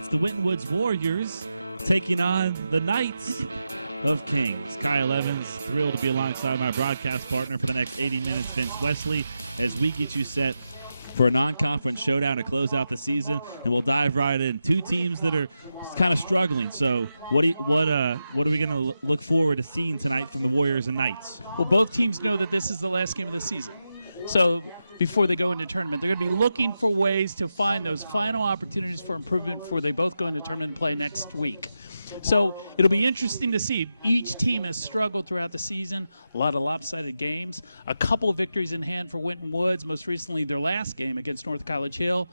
It's the Winton Woods Warriors taking on the Knights of Kings. Kyle Evans, thrilled to be alongside my broadcast partner for the next 80 minutes, Vince Wesley, as we get you set for a non-conference showdown to close out the season, and we'll dive right in. Two teams that are kind of struggling. So, what are we going to look forward to seeing tonight from the Warriors and Knights? Well, both teams know that this is the last game of the season. So, before they go into tournament, they're going to be looking for ways to find those final opportunities for improvement before they both go into tournament play next week. So, it'll be interesting to see. Each team has struggled throughout the season. A lot of lopsided games. A couple of victories in hand for Winton Woods. Most recently, their last game against North College Hill.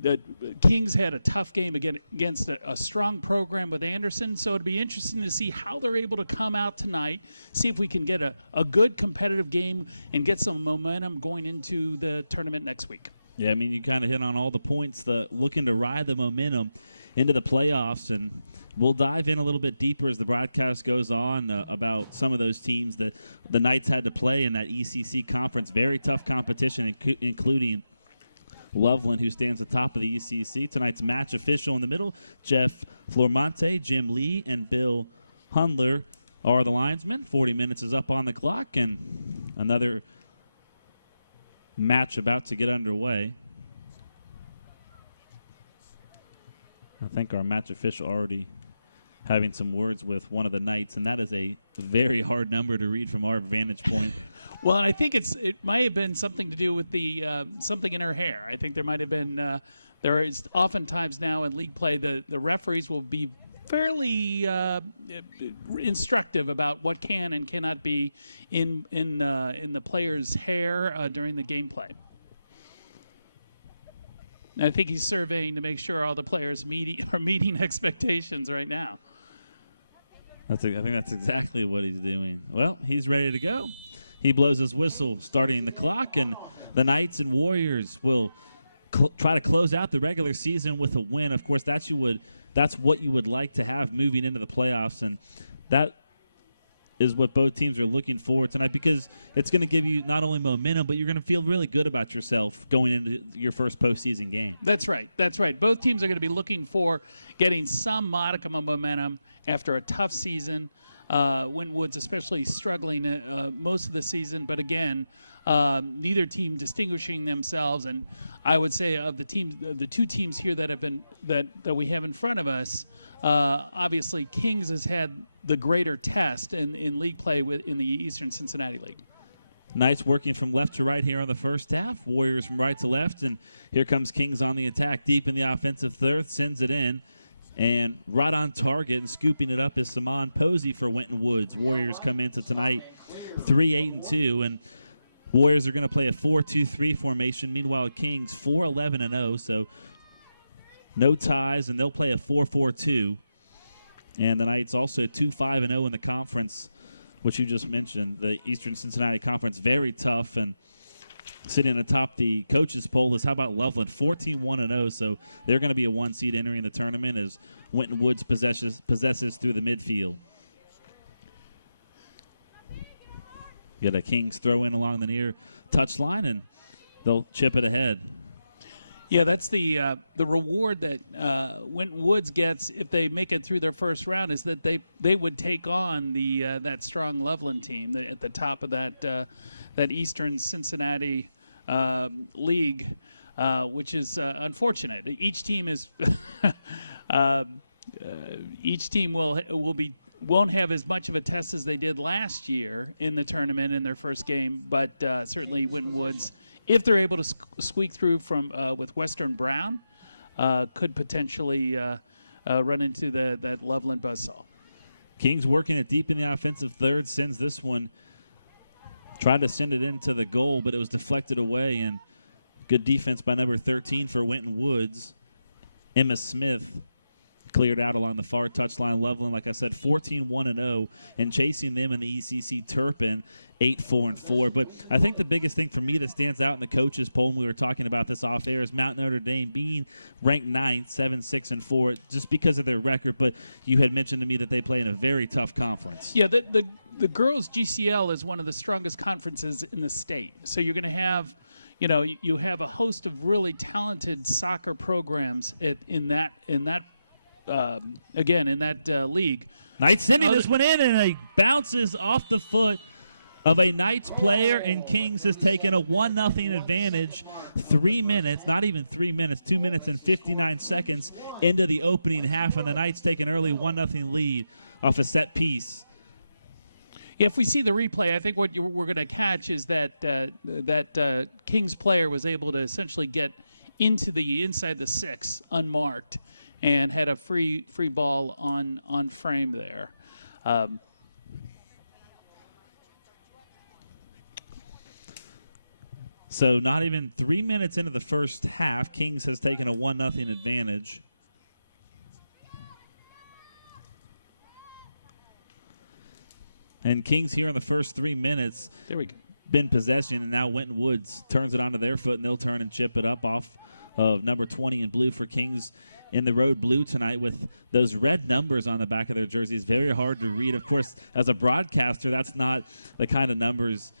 The Kings had a tough game against a strong program with Anderson, so it'd be interesting to see how they're able to come out tonight, see if we can get a good competitive game and get some momentum going into the tournament next week. Yeah, I mean, you kind of hit on all the points, looking to ride the momentum into the playoffs, and we'll dive in a little bit deeper as the broadcast goes on about some of those teams that the Knights had to play in that ECC conference. Very tough competition, including Loveland, who stands atop of the ECC. Tonight's match official in the middle, Jeff Flormonte, Jim Lee, and Bill Hundler are the linesmen. 40 minutes is up on the clock, and another match about to get underway. I think our match official already having some words with one of the Knights, and that is a very hard number to read from our vantage point. Well, I think it might have been something to do with the something in her hair. I think there might have been. There is oftentimes now in league play the referees will be fairly instructive about what can and cannot be in the player's hair during the gameplay. And I think he's surveying to make sure all the players are meeting expectations right now. I think that's exactly what he's doing. Well, he's ready to go. He blows his whistle, starting the clock, and the Knights and Warriors will try to close out the regular season with a win. Of course, that's what you would like to have moving into the playoffs, and that is what both teams are looking forward tonight, because it's going to give you not only momentum, but you're going to feel really good about yourself going into your first postseason game. That's right. That's right. Both teams are going to be looking for getting some modicum of momentum after a tough season. Winton Woods especially struggling most of the season, but again, neither team distinguishing themselves. And I would say of the two teams here that we have in front of us, obviously Kings has had the greater test in league play in the Eastern Cincinnati League. Knights working from left to right here on the first half. Warriors from right to left, and here comes Kings on the attack deep in the offensive third, sends it in. And right on target and scooping it up is Saman Posey for Winton Woods. Warriors come into tonight 3-8-2, and Warriors are going to play a 4-2-3 formation. Meanwhile, Kings 4-11-0, so no ties, and they'll play a 4-4-2. And the Knights also 2-5-0 in the conference, which you just mentioned. The Eastern Cincinnati Conference, very tough, and sitting atop the coaches poll is how about Loveland, 14-1-0, so they're going to be a one seed entering the tournament as Winton Woods possesses through the midfield. Get a Kings throw in along the near touchline, and they'll chip it ahead. Yeah, that's the reward that Winton Woods gets if they make it through their first round, is that they would take on that strong Loveland team at the top of that Eastern Cincinnati league, which is unfortunate. Each team is won't have as much of a test as they did last year in the tournament in their first game, but certainly Winton Woods, if they're able to squeak through with Western Brown, could potentially run into that Loveland buzzsaw. Kings working it deep in the offensive third, sends this one, tried to send it into the goal, but it was deflected away, and good defense by number 13 for Winton Woods. Emma Smith cleared out along the far touchline. Loveland, like I said, 14-1-0, and chasing them in the ECC Turpin, 8-4-4. But I think the biggest thing for me that stands out in the coaches poll, and we were talking about this off air, is Mount Notre Dame being ranked 9th, 7-6-4, just because of their record. But you had mentioned to me that they play in a very tough conference. Yeah, the girls' GCL is one of the strongest conferences in the state. So you're going to have you know, you have a host of really talented soccer programs in that league. Knights sending this one in, and it bounces off the foot of a Knights player, and Kings has taken a 1-0 advantage 3 minutes, not even 3 minutes, 2 minutes and 59 seconds into the opening half, and the Knights take an early 1-0 lead off a set piece. If we see the replay, I think what we're going to catch is that Kings player was able to essentially get into the inside the 6 unmarked and had a free ball on frame there. So not even 3 minutes into the first half, Kings has taken a 1-0 advantage. And Kings here in the first 3 minutes. There we go. Been possession, and now Winton Woods turns it onto their foot, and they'll turn and chip it up off of number 20 in blue for Kings in the road blue tonight with those red numbers on the back of their jerseys. Very hard to read. Of course, as a broadcaster, that's not the kind of numbers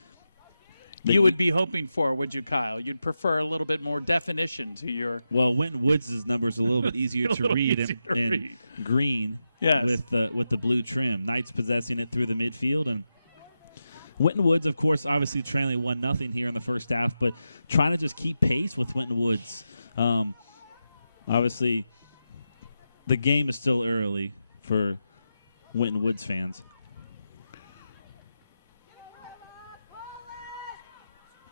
you would be hoping for, would you, Kyle? You'd prefer a little bit more definition to your... Well, Winton Woods' numbers are a little bit easier to read in green. Yes. With the blue trim. Knights possessing it through the midfield, and Winton Woods, of course, obviously trailing 1-0 here in the first half, but trying to just keep pace with Winton Woods. Obviously, the game is still early for Winton Woods fans.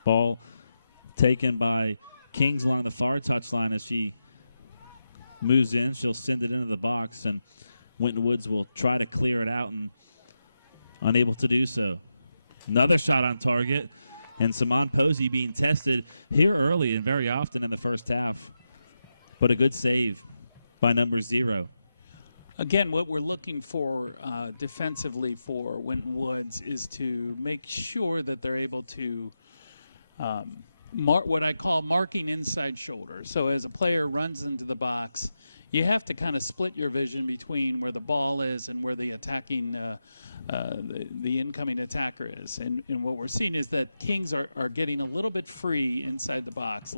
Ball taken by Kings along the far touchline as she moves in. She'll send it into the box, and Winton Woods will try to clear it out and unable to do so. Another shot on target, and Simone Posey being tested here early and very often in the first half. But a good save by number 0. Again, what we're looking for defensively for Winton Woods is to make sure that they're able to what I call marking inside shoulder. So as a player runs into the box, you have to kind of split your vision between where the ball is and where the attacking, the incoming attacker is. And what we're seeing is that Kings are getting a little bit free inside the box.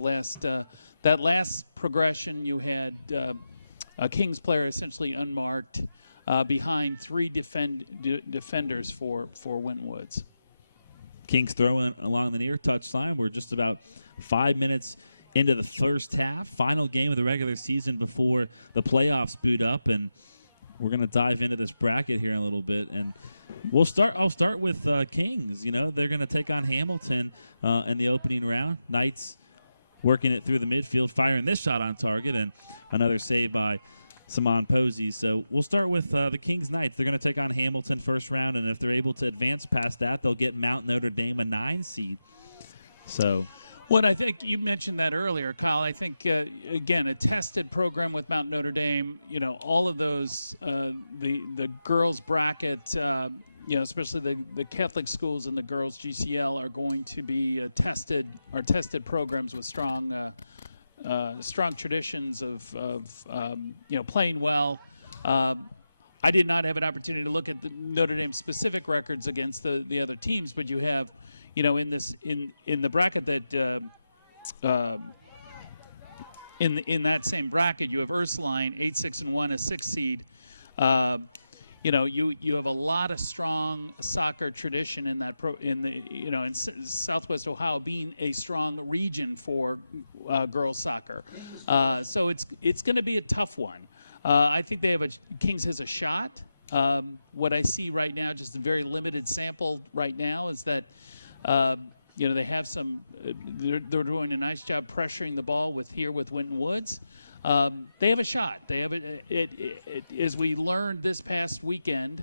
That last progression, you had a Kings player essentially unmarked behind 3 defenders for Winton Woods. Kings throwing along the near touchline. We're just about 5 minutes into the first half. Final game of the regular season before the playoffs boot up, and we're going to dive into this bracket here in a little bit. And I'll start with Kings. You know, they're going to take on Hamilton in the opening round. Knights working it through the midfield, firing this shot on target, and another save by Simone Posey. So we'll start with the Kings Knights. They're going to take on Hamilton first round, and if they're able to advance past that, they'll get Mount Notre Dame a 9 seed. So what I think you mentioned that earlier, Kyle. I think again a tested program with Mount Notre Dame. You know, all of those the girls bracket. You know, especially the Catholic schools and the girls GCL are going to be tested programs with strong traditions of you know, playing well. I did not have an opportunity to look at the Notre Dame specific records against the other teams, but you have, you know, in the bracket that in that same bracket you have Ursuline 8-6-1, a 6 seed. You know, you have a lot of strong soccer tradition in that in Southwest Ohio being a strong region for girls soccer. So it's going to be a tough one. I think Kings has a shot. What I see right now, just a very limited sample right now, is that you know, they have some. They're doing a nice job pressuring the ball with Winton Woods. They have a shot. They have as we learned this past weekend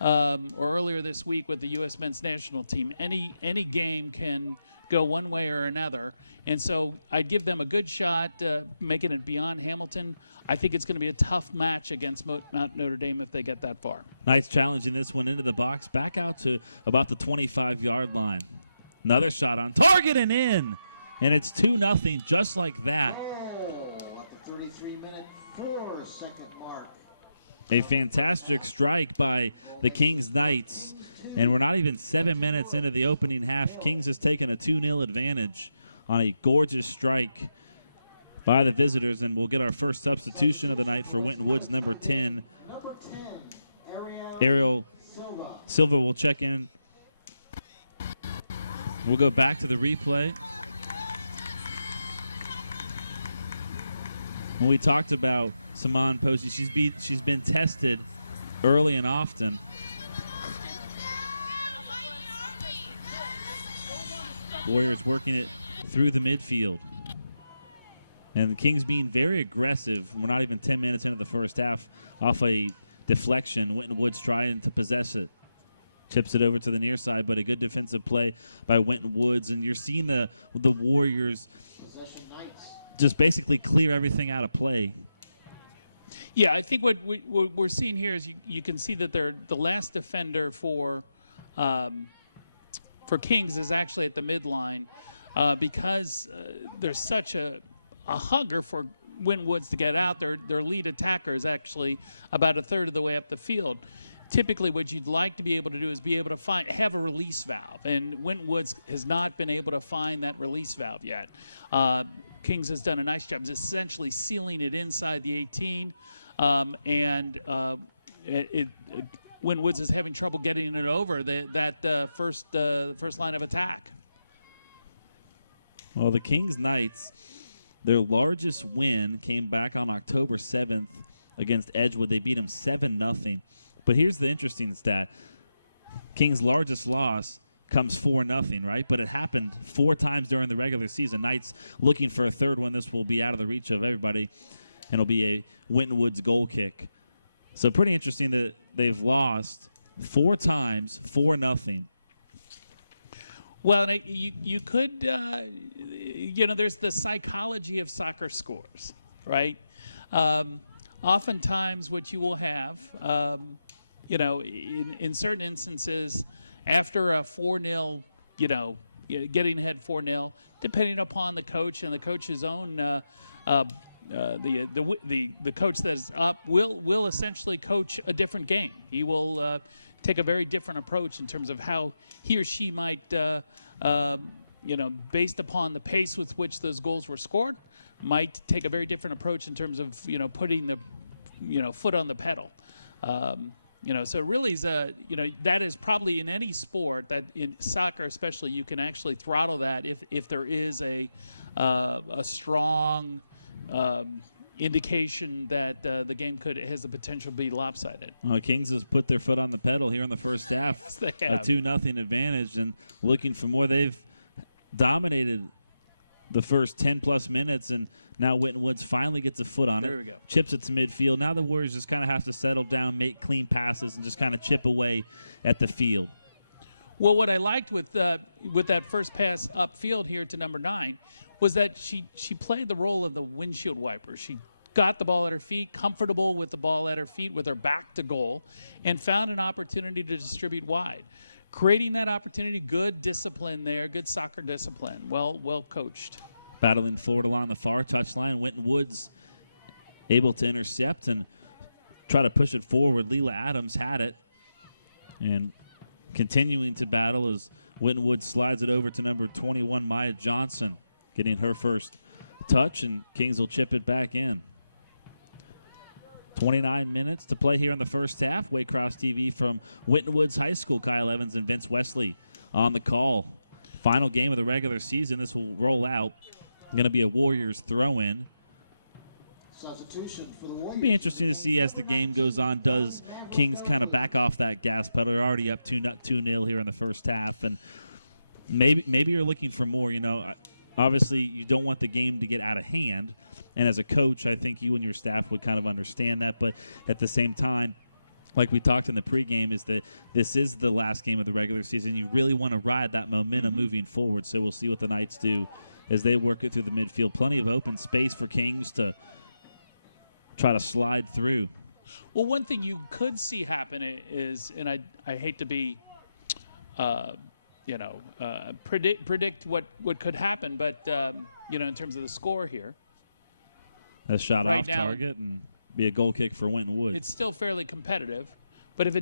or earlier this week with the U.S. men's national team. Any game can go one way or another, and so I'd give them a good shot making it beyond Hamilton. I think it's going to be a tough match against Mount Notre Dame if they get that far. Nice challenging this one into the box, back out to about the 25-yard line. Another shot on target and in. And it's 2-0 just like that. Oh, at the 33-minute, 4-second mark. A fantastic strike by the Kings Knights. And we're not even 7 minutes into the opening half. Kings has taken a 2-0 advantage on a gorgeous strike by the visitors, and we'll get our first substitution of the night for Winton Woods, number 10. Number 10, Ariel Silva. Silva will check in. We'll go back to the replay. When we talked about Simone Posey, she's been tested early and often. Warriors working it through the midfield. And the Kings being very aggressive. We're not even 10 minutes into the first half off a deflection. Winton Woods trying to possess it. Chips it over to the near side, but a good defensive play by Winton Woods. And you're seeing the Warriors Possession Knights. just basically clear everything out of play. Yeah, I think what we're seeing here is you can see that the last defender for Kings is actually at the midline because there's such a hunger for Winton Woods to get out. Their lead attacker is actually about a third of the way up the field. Typically, what you'd like to be able to do is be able to have a release valve, and Winton Woods has not been able to find that release valve yet. Kings has done a nice job essentially sealing it inside the 18, and Winton Woods is having trouble getting it over that first line of attack. Well, the Kings Knights, their largest win came back on October 7th against Edgewood. They beat them 7-0. But here's the interesting stat. Kings' largest loss comes 4-0, right? But it happened 4 times during the regular season. Knights looking for a third one. This will be out of the reach of everybody, and it'll be a Winton Woods goal kick. So pretty interesting that they've lost 4 times, 4-0. Well, you could, there's the psychology of soccer scores, right? Oftentimes what you will have, in certain instances, after a 4-0, getting ahead 4-0, depending upon the coach and the coach's own, the coach that's up will essentially coach a different game. He will take a very different approach in terms of how he or she might, based upon the pace with which those goals were scored, might take a very different approach in terms of, putting the, foot on the pedal. So it really is that is probably in any sport, that in soccer especially, you can actually throttle that if there is a strong indication that the game has the potential to be lopsided. Kings has put their foot on the pedal here in the first half. Yes, they A have. 2-0 advantage and looking for more. They've dominated the first 10-plus minutes, and now Winton Woods finally gets a foot on it. There we go. Chips it to midfield. Now the Warriors just kind of have to settle down, make clean passes, and just kind of chip away at the field. Well, what I liked with that first pass upfield here to number 9 was that she played the role of the windshield wiper. She got the ball at her feet, comfortable with the ball at her feet, with her back to goal, and found an opportunity to distribute wide. Creating that opportunity, good discipline there, good soccer discipline, well coached. Battling forward along the far touchline, Winton Woods able to intercept and try to push it forward. Leela Adams had it, and continuing to battle as Winton Woods slides it over to number 21, Maya Johnson, getting her first touch, and Kings will chip it back in. 29 minutes to play here in the first half. Waycross TV from Winton Woods High School. Kyle Evans and Vince Wesley on the call. Final game of the regular season. This will roll out. Going to be a Warriors throw-in. Substitution for the Warriors. It'll be interesting to see as the game goes on. Does Kings kind of back off that gas pedal? They're already up 2-0 here in the first half, and maybe you're looking for more. Obviously you don't want the game to get out of hand, and as a coach, I think you and your staff would kind of understand that. But at the same time, like we talked in the pregame, is that this is the last game of the regular season. You really want to ride that momentum moving forward. So we'll see what the Knights do as they work it through the midfield. Plenty of open space for Kings to try to slide through. Well, one thing you could see happen is, and I hate to be, predict what could happen, but in terms of the score here, A shot right off now, target and be a goal kick for Winton Woods. it's still fairly competitive. But if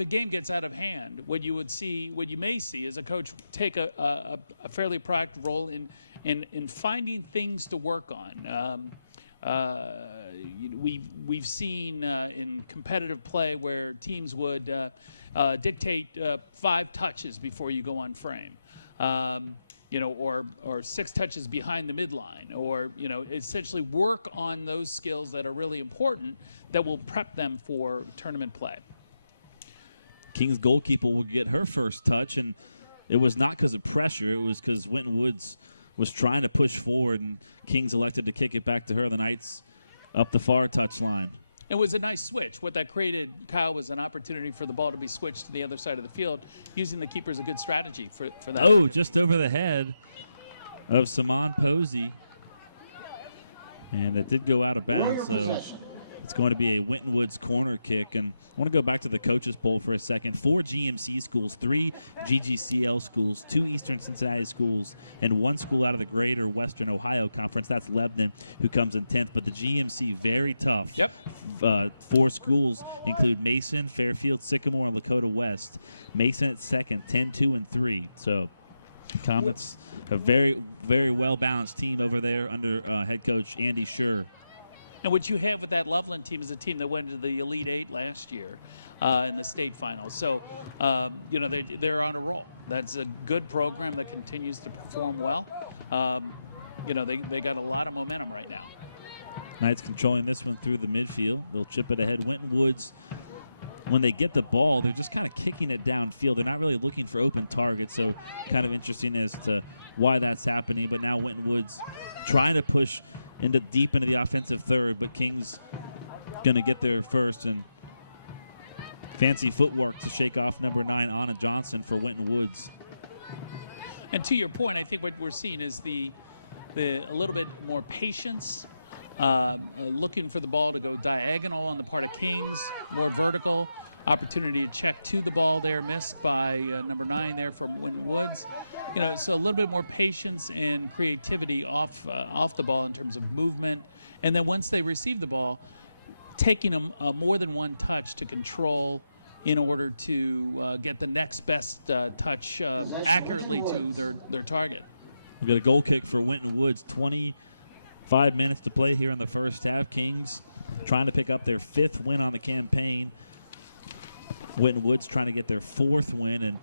a game gets out of hand, what you may see is a coach take a fairly proactive role in finding things to work on. We've seen in competitive play where teams would dictate 5 touches before you go on frame, or 6 touches behind the midline, or essentially work on those skills that are really important that will prep them for tournament play. Kings goalkeeper will get her first touch, and it was not because of pressure. It was because Winton Woods was trying to push forward, and Kings elected to kick it back to her. The Knights up the far touchline. It was a nice switch. What that created, Kyle, was an opportunity for the ball to be switched to the other side of the field. Using the keeper is a good strategy for that. Oh, just over the head of Simone Posey. And it did go out of bounds. It's going to be a Winton Woods corner kick. And I want to go back to the coaches poll for a second. 4 GMC schools, 3 GGCL schools, 2 Eastern Cincinnati schools, and 1 school out of the Greater Western Ohio Conference. That's Lebanon, who comes in 10th. But the GMC, very tough. Yep. 4 schools include Mason, Fairfield, Sycamore, and Lakota West. Mason at second, 10, 2, and 3. So Comets, a very, very well-balanced team over there under head coach Andy Scher. And what you have with that Loveland team is a team that went to the Elite 8 last year in the state finals. So, they're on a roll. That's a good program that continues to perform well. They got a lot of momentum right now. Knights controlling this one through the midfield. They'll chip it ahead. Winton Woods, when they get the ball, they're just kind of kicking it downfield. They're not really looking for open targets, so kind of interesting as to why that's happening. But now Winton Woods trying to push deep into the offensive third, but Kings going to get there first. And fancy footwork to shake off number 9, Anna Johnson, for Winton Woods. And to your point, I think what we're seeing is a little bit more patience, looking for the ball to go diagonal on the part of Kings, more vertical, opportunity to check to the ball there, missed by number 9 there from Winton Woods. So a little bit more patience and creativity off the ball in terms of movement. And then once they receive the ball, taking them more than one touch to control in order to get the next best touch accurately to their target. We've got a goal kick for Winton Woods. 25 minutes to play here in the first half. Kings trying to pick up their 5th win on the campaign. Winton Woods trying to get their 4th win. And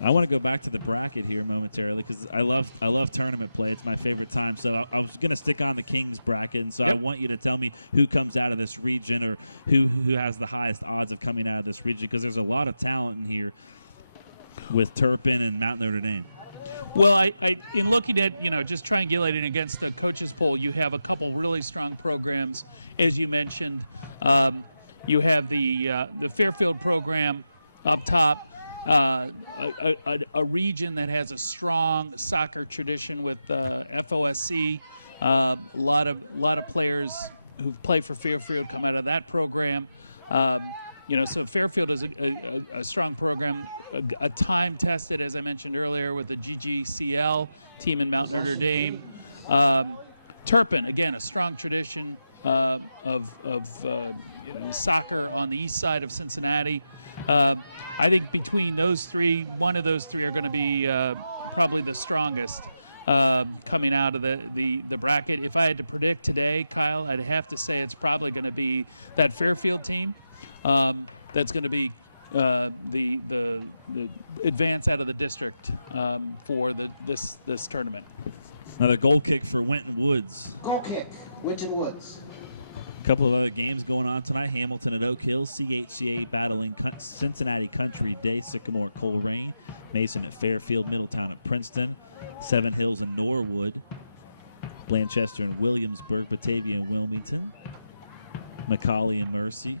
I want to go back to the bracket here momentarily because I love tournament play. It's my favorite time. So I was going to stick on the Kings bracket, and so I want you to tell me who comes out of this region or who has the highest odds of coming out of this region, because there's a lot of talent in here with Turpin and Mount Notre Dame. Well, in looking at, just triangulating against the coaches poll, you have a couple really strong programs. As you mentioned, you have the Fairfield program up top, a region that has a strong soccer tradition with FOSC. A lot of players who've played for Fairfield come out of that program. So Fairfield is a strong program, a time-tested, as I mentioned earlier, with the GGCL team in Mount Notre Dame. Turpin, again, a strong tradition of soccer on the east side of Cincinnati. I think between those 3, one of those 3 are going to be probably the strongest coming out of the bracket. If I had to predict today, Kyle, I'd have to say it's probably going to be that Fairfield team. That's going to be the advance out of the district for this tournament. Another goal kick for Winton Woods. Goal kick, Winton Woods. A couple of other games going on tonight. Hamilton and Oak Hill, CHCA battling Cincinnati Country Day, Sycamore at Coleraine, Mason at Fairfield, Middletown at Princeton, Seven Hills and Norwood, Blanchester and Williamsburg, Batavia and Wilmington, McCauley and Mercy,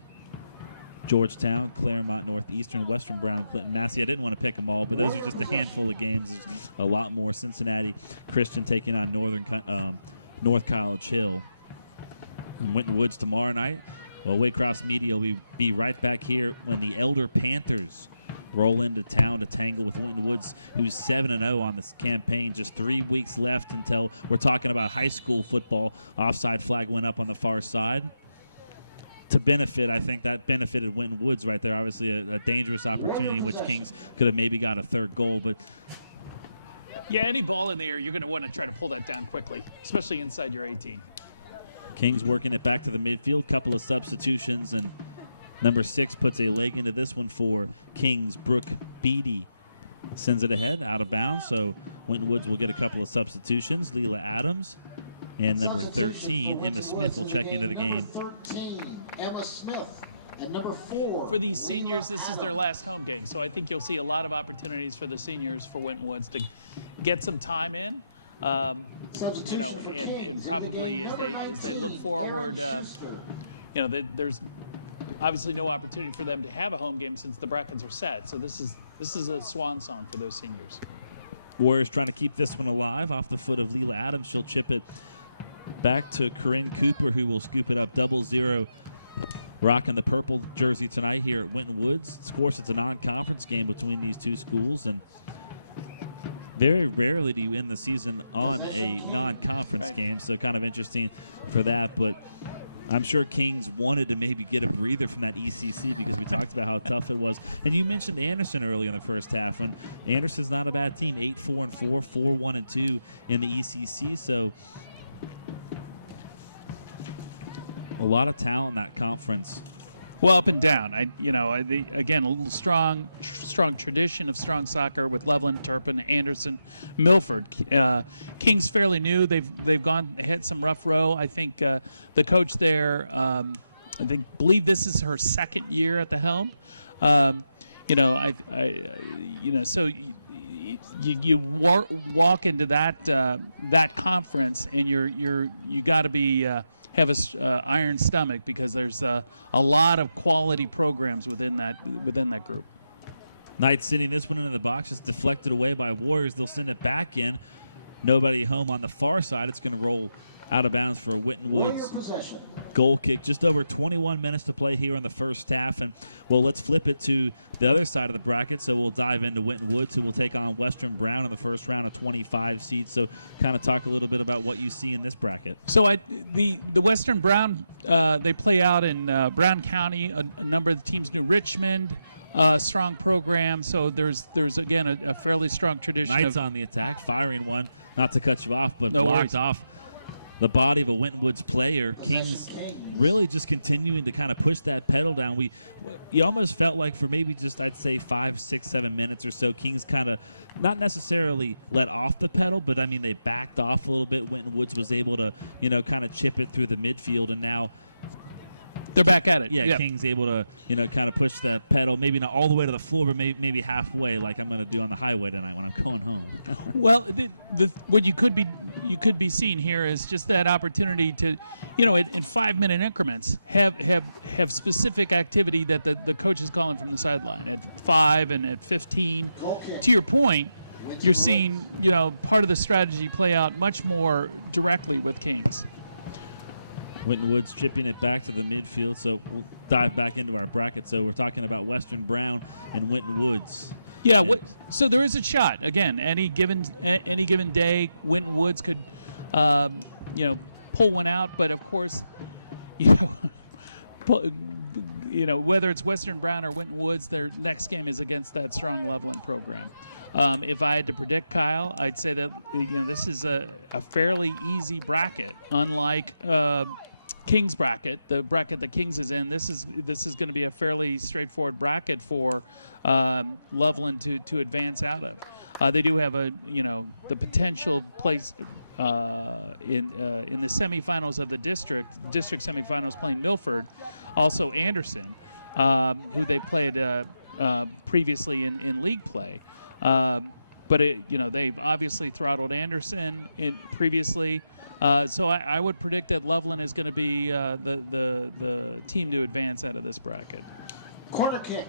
Georgetown, Claremont, Northeastern, Western Brown, and Clinton, Massey. I didn't want to pick them all, but those are just a handful of games. There's a lot more. Cincinnati Christian taking on North College Hill. And Winton Woods tomorrow night. Well, Waycross Media will be right back here when the Elder Panthers roll into town to tangle with Winton Woods, who's 7-0 on this campaign. Just 3 weeks left until we're talking about high school football. Offside flag went up on the far side. to benefit. I think that benefited Winton Woods right there. Obviously, a dangerous opportunity in which Kings could have maybe got a third goal. But yeah, any ball in the air, you're going to want to try to pull that down quickly, especially inside your 18. Kings working it back to the midfield. Couple of substitutions, and number 6 puts a leg into this one for Kings. Brooke Beatty sends it ahead, out of bounds. So Winton Woods will get a couple of substitutions. Leela Adams and number Substitution 13, for Emma Winton Smith Woods will in the check into game. the Number game. 13, Emma Smith. And number 4, For these seniors, Leela this is their Adams. last home game, so I think you'll see a lot of opportunities for the seniors for Winton Woods to get some time in. Substitution for Kings in the game. Number 19, Aaron Schuster. You know, there's obviously no opportunity for them to have a home game since the brackets are set. So this is a swan song for those seniors. Warriors trying to keep this one alive off the foot of Leela Adams. She'll chip it back to Corinne Cooper, who will scoop it up 0-0. Rocking the purple jersey tonight here at Winton Woods. Of course, it's a non-conference game between these two schools, and very rarely do you end the season on a non-conference game, so kind of interesting for that. But I'm sure Kings wanted to maybe get a breather from that ECC because we talked about how tough it was. And you mentioned Anderson early in the first half, and Anderson's not a bad team, 8-4-4, 4-1-2 in the ECC, so a lot of talent in that conference. Well, up and down. Again, a little strong tradition of strong soccer with Loveland, Turpin, Anderson, Milford. Kings fairly new. They've hit some rough row. I think the coach there, believe this is her second year at the helm. So you walk into that conference and you got to be have a iron stomach because there's a lot of quality programs within that group. Knight sending this one into the box. It's deflected away by Warriors. They'll send it back in. Nobody home on the far side. It's going to roll out of bounds for Winton Woods. Warrior possession. Goal kick. Just over 21 minutes to play here in the first half. And, well, let's flip it to the other side of the bracket. So we'll dive into Winton Woods, who will take on Western Brown in the first round of 25 seeds. So kind of talk a little bit about what you see in this bracket. So the Western Brown, they play out in Brown County. A number of the teams do Richmond. Strong program, so there's again a fairly strong tradition. Knight's on the attack, firing one, not to cut you off, but No blocked worries. off the body of a Winton Woods player. Possession Kings. Really just continuing to kind of push that pedal down. You almost felt like for maybe just, I'd say, 5, 6, 7 minutes or so, Kings kind of not necessarily let off the pedal, but I mean they backed off a little bit. Winton Woods was able to, kind of chip it through the midfield, and now they're back at it. Yeah, Yep. King's able to, kind of push that pedal, maybe not all the way to the floor, but maybe halfway, like I'm going to do on the highway tonight when I'm going home. Well, what you could be seeing here is just that opportunity to, in 5-minute increments, have specific activity that the coach is calling from the sideline at 5 and at 15. Goal kick. To your point, Winton you're seeing, Woods. part of the strategy play out much more directly with Kings. Winton Woods chipping it back to the midfield, so we'll dive back into our bracket. So we're talking about Western Brown and Winton Woods. Yeah, so there is a shot. Again, any given day, Winton Woods could, pull one out. But of course, whether it's Western Brown or Winton Woods, their next game is against that strong Loveland program. If I had to predict, Kyle, I'd say that this is a fairly easy bracket, unlike Kings bracket, the bracket that Kings is in. This is going to be a fairly straightforward bracket for Loveland to advance out of. They do have the potential place in the semifinals of the district semifinals playing Milford, also Anderson, who they played previously in league play. But they've obviously throttled Anderson previously. So I would predict that Loveland is going to be the team to advance out of this bracket. Corner kick.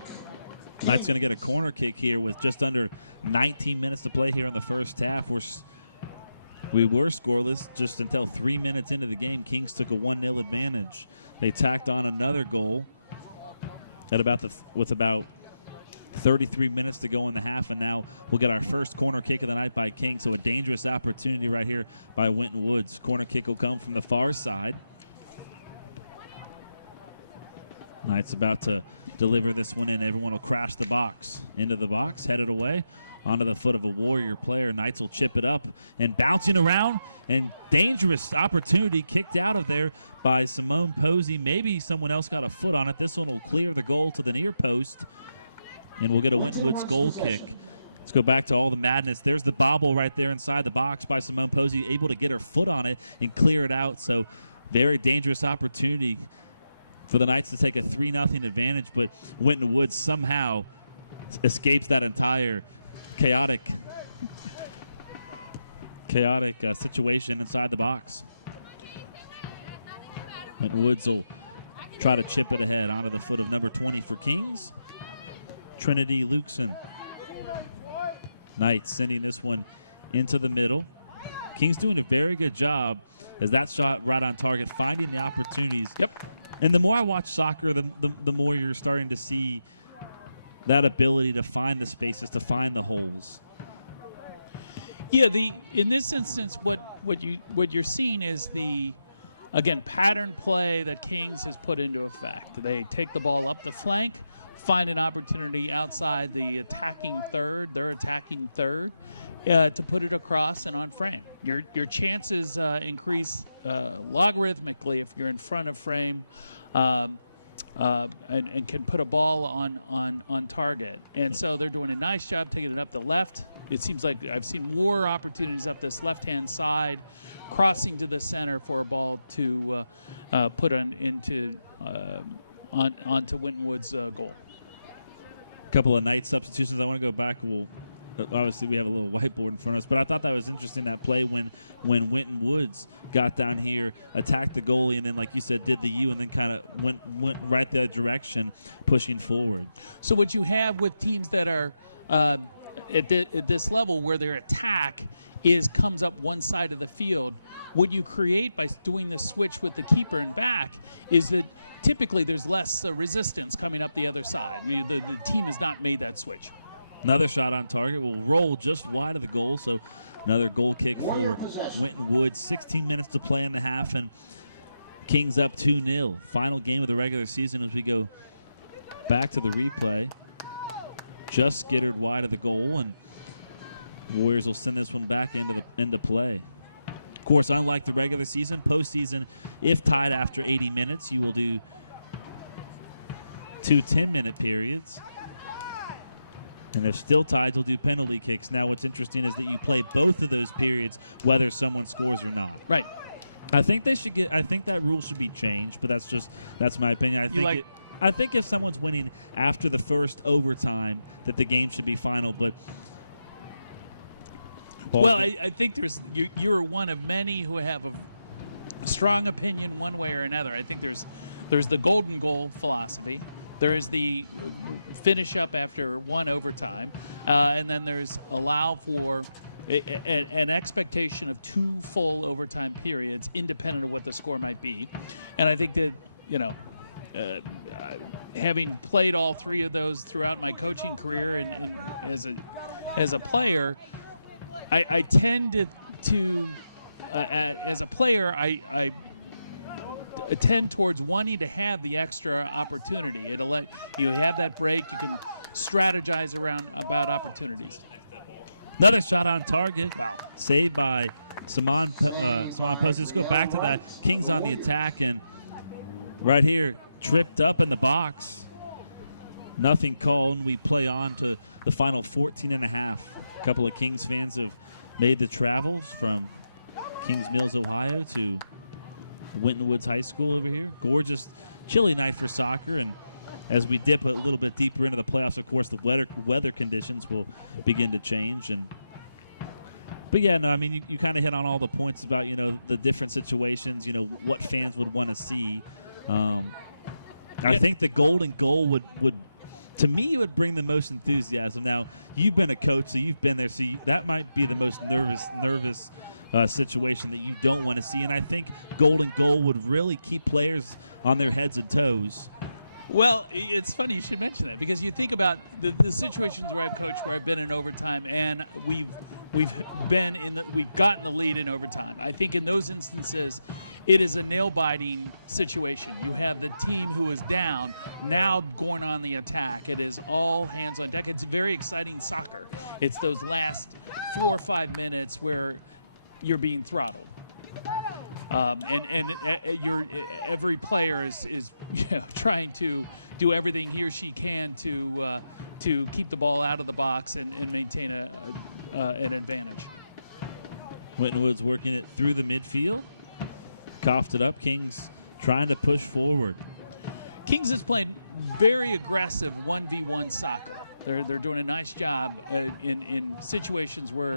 Knight's going to get a corner kick here with just under 19 minutes to play here in the first half. We were scoreless just until 3 minutes into the game. Kings took a 1-0 advantage. They tacked on another goal with about 33 minutes to go in the half, and now we'll get our first corner kick of the night by King. So a dangerous opportunity right here by Winton Woods. Corner kick will come from the far side. Knights about to deliver this one in. Everyone will crash the box. Into the box, headed away. Onto the foot of a Warrior player. Knights will chip it up and bouncing around. And dangerous opportunity kicked out of there by Simone Posey. Maybe someone else got a foot on it. This one will clear the goal to the near post. And we'll get a Winton's goal kick. Let's go back to all the madness. There's the bobble right there inside the box by Simone Posey, able to get her foot on it and clear it out. So very dangerous opportunity for the Knights to take a 3-0 advantage, but Winton Woods somehow escapes that entire chaotic situation inside the box. Winton Woods will try to chip it ahead onto the foot of number 20 for Kings, Trinity Lukeson. Knights sending this one into the middle. Kings doing a very good job as that shot right on target, finding the opportunities. Yep. And the more I watch soccer, the more you're starting to see that ability to find the spaces, to find the holes. Yeah, in this instance, what you're seeing is again, pattern play that Kings has put into effect. They take the ball up the flank, find an opportunity outside the attacking third, their attacking third, to put it across and on frame. Your chances increase logarithmically if you're in front of frame and can put a ball on target. And so they're doing a nice job taking it up the left. It seems like I've seen more opportunities up this left-hand side, crossing to the center for a ball to put onto Winton Woods' goal. Couple of Knight substitutions. I want to go back. Obviously, we have a little whiteboard in front of us, but I thought that was interesting, that play when Winton Woods got down here, attacked the goalie, and then, like you said, did the U, and then kind of went right that direction, pushing forward. So what you have with teams that are at this level where their attack comes up one side of the field, what you create by doing the switch with the keeper and back is that typically there's less resistance coming up the other side. The team has not made that switch. Another shot on target will roll just wide of the goal, so another goal kick Warrior for possession. Winton Woods. 16 minutes to play in the half, and Kings up 2-0. Final game of the regular season as we go back to the replay. Just skittered wide of the goal, and Warriors will send this one back into play. Of course, unlike the regular season, postseason, if tied after 80 minutes, you will do 2 10-minute periods. And if still tied, you'll do penalty kicks. Now, what's interesting is that you play both of those periods, whether someone scores or not. Right. I think that rule should be changed, but that's my opinion. I think if someone's winning after the first overtime, that the game should be final. But well, I think you're one of many who have a strong opinion one way or another. I think there's the golden goal philosophy. There is the finish up after one overtime, and then there's allow for an expectation of 2 full overtime periods, independent of what the score might be. And I think that having played all 3 of those throughout my coaching career and as a player, I tend to as a player, I tend towards wanting to have the extra opportunity. It'll let you have that break. You can strategize about opportunities. Another shot on target, saved by Simone Posey. Let's go back to that. Kings on the attack, and right here, tripped up in the box. Nothing called. We play on to the final 14 and a half. A couple of Kings fans have made the travels from Kings Mills, Ohio to Winton Woods High School over here. Gorgeous, chilly night for soccer, and as we dip a little bit deeper into the playoffs, of course, the weather conditions will begin to change. But yeah, no, I mean, you kind of hit on all the points about, the different situations, what fans would want to see. I think the golden goal would to me, it would bring the most enthusiasm. Now, you've been a coach, so you've been there, so that might be the most nervous situation that you don't want to see. And I think golden goal would really keep players on their heads and toes Well, it's funny you should mention that because you think about the situations where I've coached where I've been in overtime and we've gotten the lead in overtime. I think in those instances, it is a nail-biting situation. You have the team who is down now going on the attack. It is all hands on deck. It's very exciting soccer. It's those last 4 or 5 minutes where you're being throttled. Every player is trying to do everything he or she can to keep the ball out of the box and maintain an advantage. Wintonwood's working it through the midfield. Coughed it up. Kings trying to push forward. Kings is playing very aggressive 1v1 soccer. They're doing a nice job in situations where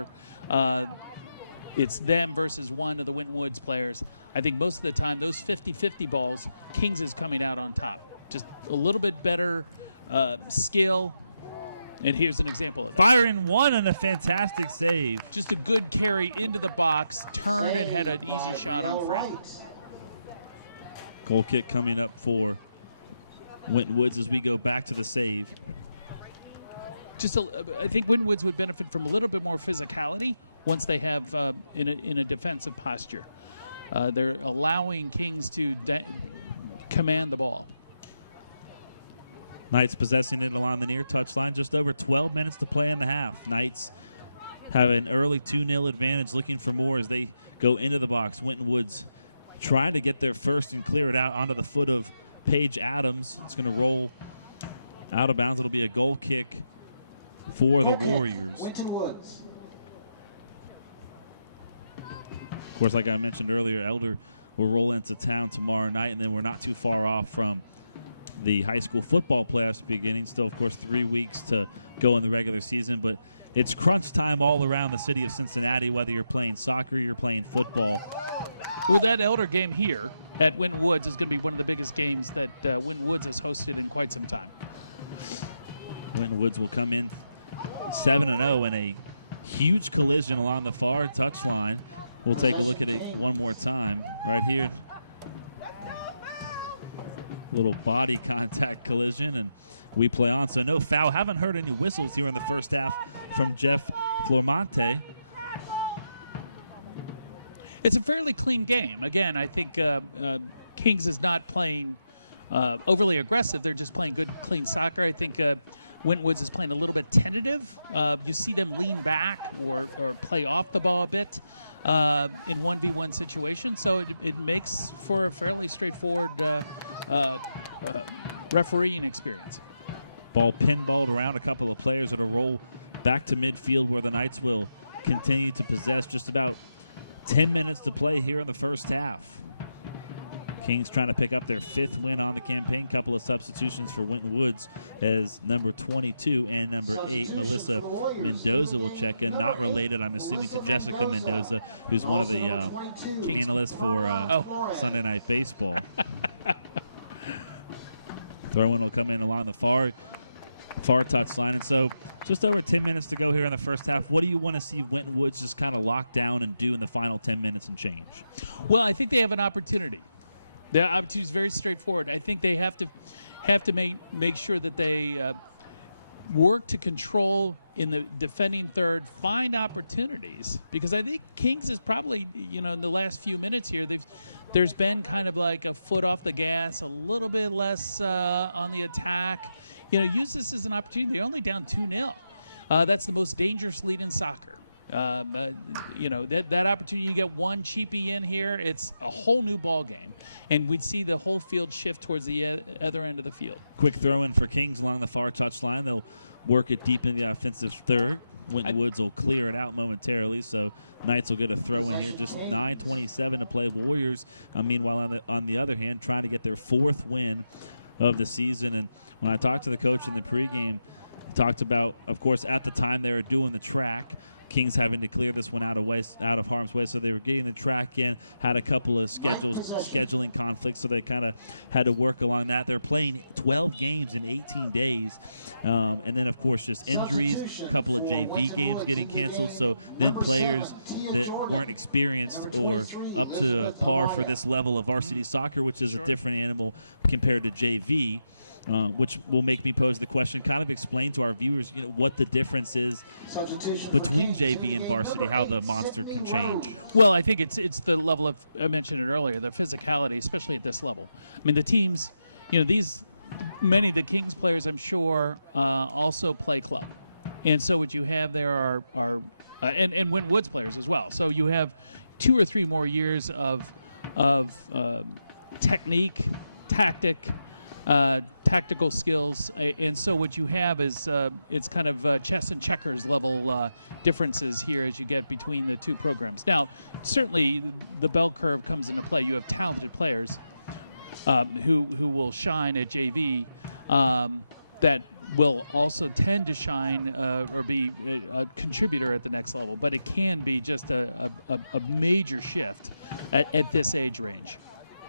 it's them versus one of the Winton Woods players. I think most of the time, those 50-50 balls, Kings is coming out on top. Just a little bit better skill. And here's an example. Firing one and a fantastic save. Just a good carry into the box. Turn and had an easy shot. Right. Goal kick coming up for Winton Woods as we go back to the save. I think Winton Woods would benefit from a little bit more physicality once they have in a defensive posture. They're allowing Kings to command the ball. Knights possessing it along the near touchline. Just over 12 minutes to play in the half. Knights have an early 2-0 advantage, looking for more as they go into the box. Winton Woods trying to get there first and clear it out onto the foot of Paige Adams. It's going to roll out of bounds. It'll be a goal kick for the Warriors. Winton Woods. Of course, like I mentioned earlier, Elder will roll into town tomorrow night, and then we're not too far off from the high school football playoffs beginning. Still, of course, 3 weeks to go in the regular season, but it's crunch time all around the city of Cincinnati, whether you're playing soccer or you're playing football. Well, that Elder game here at Winton Woods is going to be one of the biggest games that Winton Woods has hosted in quite some time. Winton Woods will come in 7-0 in a huge collision along the far touchline. We'll take a look at it one more time right here. Little body contact collision, and we play on. So no foul. Haven't heard any whistles here in the first half from Jeff Flormonte. It's a fairly clean game. Again, I think Kings is not playing overly aggressive. They're just playing good, clean soccer. I think Winton Woods is playing a little bit tentative. You see them lean back or play off the ball a bit in 1v1 situations. So it makes for a fairly straightforward refereeing experience. Ball pinballed around a couple of players. It'll roll back to midfield where the Knights will continue to possess. Just about 10 minutes to play here in the first half. Kings trying to pick up their 5th win on the campaign. Couple of substitutions for Winton Woods as number 22 and number 8, Melissa Mendoza, will check in. Not related, I'm assuming, to Jessica Mendoza, who's one of the analysts for Sunday Night Baseball. Throw-in will come in along the far touchline. And so just over 10 minutes to go here in the first half. What do you want to see Winton Woods just kind of lock down and do in the final 10 minutes and change? Well, I think they have an opportunity. The opportunity is very straightforward. I think they have to make sure that they work to control in the defending third, find opportunities, because I think Kings is probably, in the last few minutes here, there's been kind of like a foot off the gas, a little bit less on the attack. Use this as an opportunity. They're only down 2-0. That's the most dangerous lead in soccer. That opportunity, you get one cheapie in here, it's a whole new ball game, and we'd see the whole field shift towards the other end of the field. Quick throw in for Kings along the far touchline. They'll work it deep in the offensive third. Winton Woods will clear it out momentarily, so Knights will get a throw in. Just 9:27 to play. Warriors, meanwhile, on the other hand, trying to get their 4th win of the season. And when I talked to the coach in the pregame, he talked about, of course, at the time they were doing the track, Kings having to clear this one out of harm's way, so they were getting the track in, had a couple of scheduling conflicts, so they kind of had to work along that. They're playing 12 games in 18 days, and then, of course, just injuries, a couple of JV games getting canceled, so then players that aren't experienced or up to par for this level of varsity soccer, which is a different animal compared to JV, which will make me pose the question, kind of explain to our viewers what the difference is between JV and varsity, how the monster can change. Well, I think it's the level of, I mentioned it earlier, the physicality, especially at this level. I mean, the teams, many of the Kings players, I'm sure, also play club. And so what you have there are and Winton Woods players as well. So you have 2 or 3 more years of technique, tactical skills, and so what you have is it's kind of chess and checkers level differences here as you get between the 2 programs. Now, certainly the bell curve comes into play. You have talented players who will shine at JV that will also tend to shine or be a contributor at the next level, but it can be just a major shift at this age range.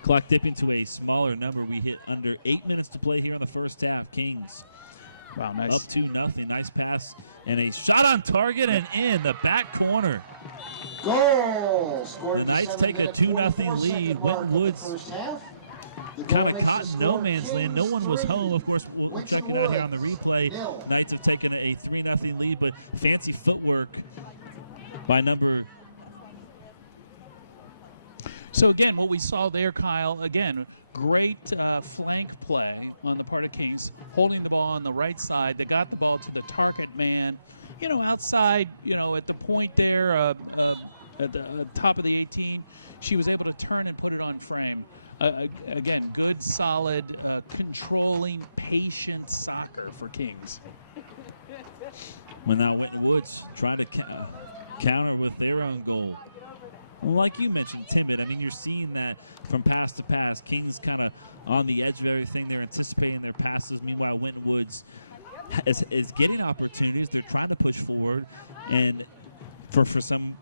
Clock dipping to a smaller number. We hit under 8 minutes to play here in the first half. Kings Wow, nice. Up 2-0. Nice pass and a shot on target and in the back corner. Goal! Scored the Knights take a 2-0 lead. Winton Woods kind of caught no man's land. No one was home. Of course, we'll check it out here on the replay. Knights have taken a 3-0 lead, but fancy footwork by number. So again, what we saw there, Kyle, again, great flank play on the part of Kings, holding the ball on the right side. They got the ball to the target man, outside, at the point there at the top of the 18. She was able to turn and put it on frame. Again, good, solid, controlling, patient soccer for Kings. When now Winton Woods trying to counter with their own goal. Well, like you mentioned, timid. I mean, you're seeing that from pass to pass. Kings kind of on the edge of everything. They're anticipating their passes. Meanwhile, Winton Woods is getting opportunities. They're trying to push forward, and for some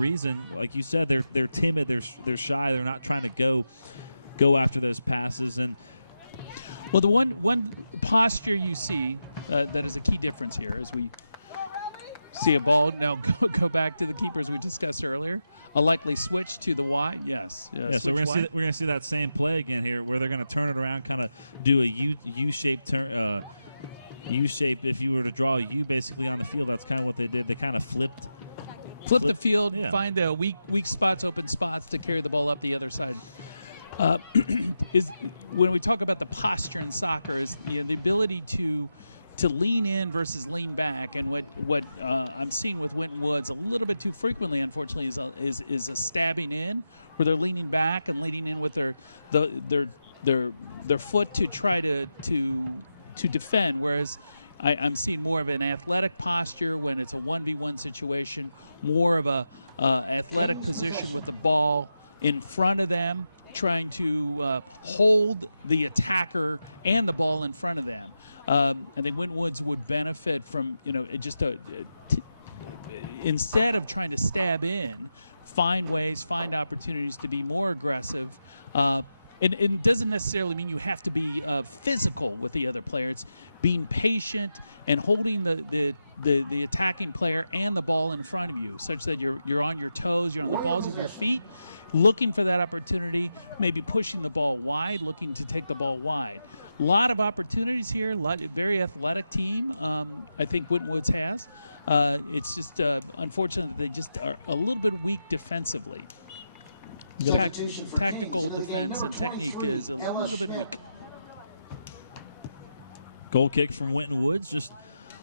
reason, like you said, they're timid. They're shy. They're not trying to go after those passes. And well, the one posture you see that is a key difference here as we see a ball now go back to the keepers we discussed earlier. A likely switch to the Y. Yes. So we're going to see that same play again here, where they're going to turn it around, kind of do a U-shaped turn. U-shape. If you were to draw a U basically on the field, that's kind of what they did. They kind of flipped the field, find weak spots, open spots to carry the ball up the other side. Is when we talk about the posture in soccer, is the ability to lean in versus lean back, and what I'm seeing with Winton Woods a little bit too frequently, unfortunately, is a stabbing in, where they're leaning back and leaning in with their foot to try to defend, whereas I'm seeing more of an athletic posture when it's a 1v1 situation, more of a athletic position with the ball in front of them, trying to hold the attacker and the ball in front of them. I think Winton Woods would benefit from, instead of trying to stab in, find opportunities to be more aggressive. It doesn't necessarily mean you have to be physical with the other player. It's being patient and holding the attacking player and the ball in front of you, such that you're on your toes, you're on the balls of your feet, looking for that opportunity, maybe pushing the ball wide, looking to take the ball wide. A lot of opportunities here, very athletic team. I think Winton Woods has. It's just, unfortunately, they just are a little bit weak defensively. Substitution for Kings into the game, number 23, Ella Schmidt. Goal kick from Winton Woods, just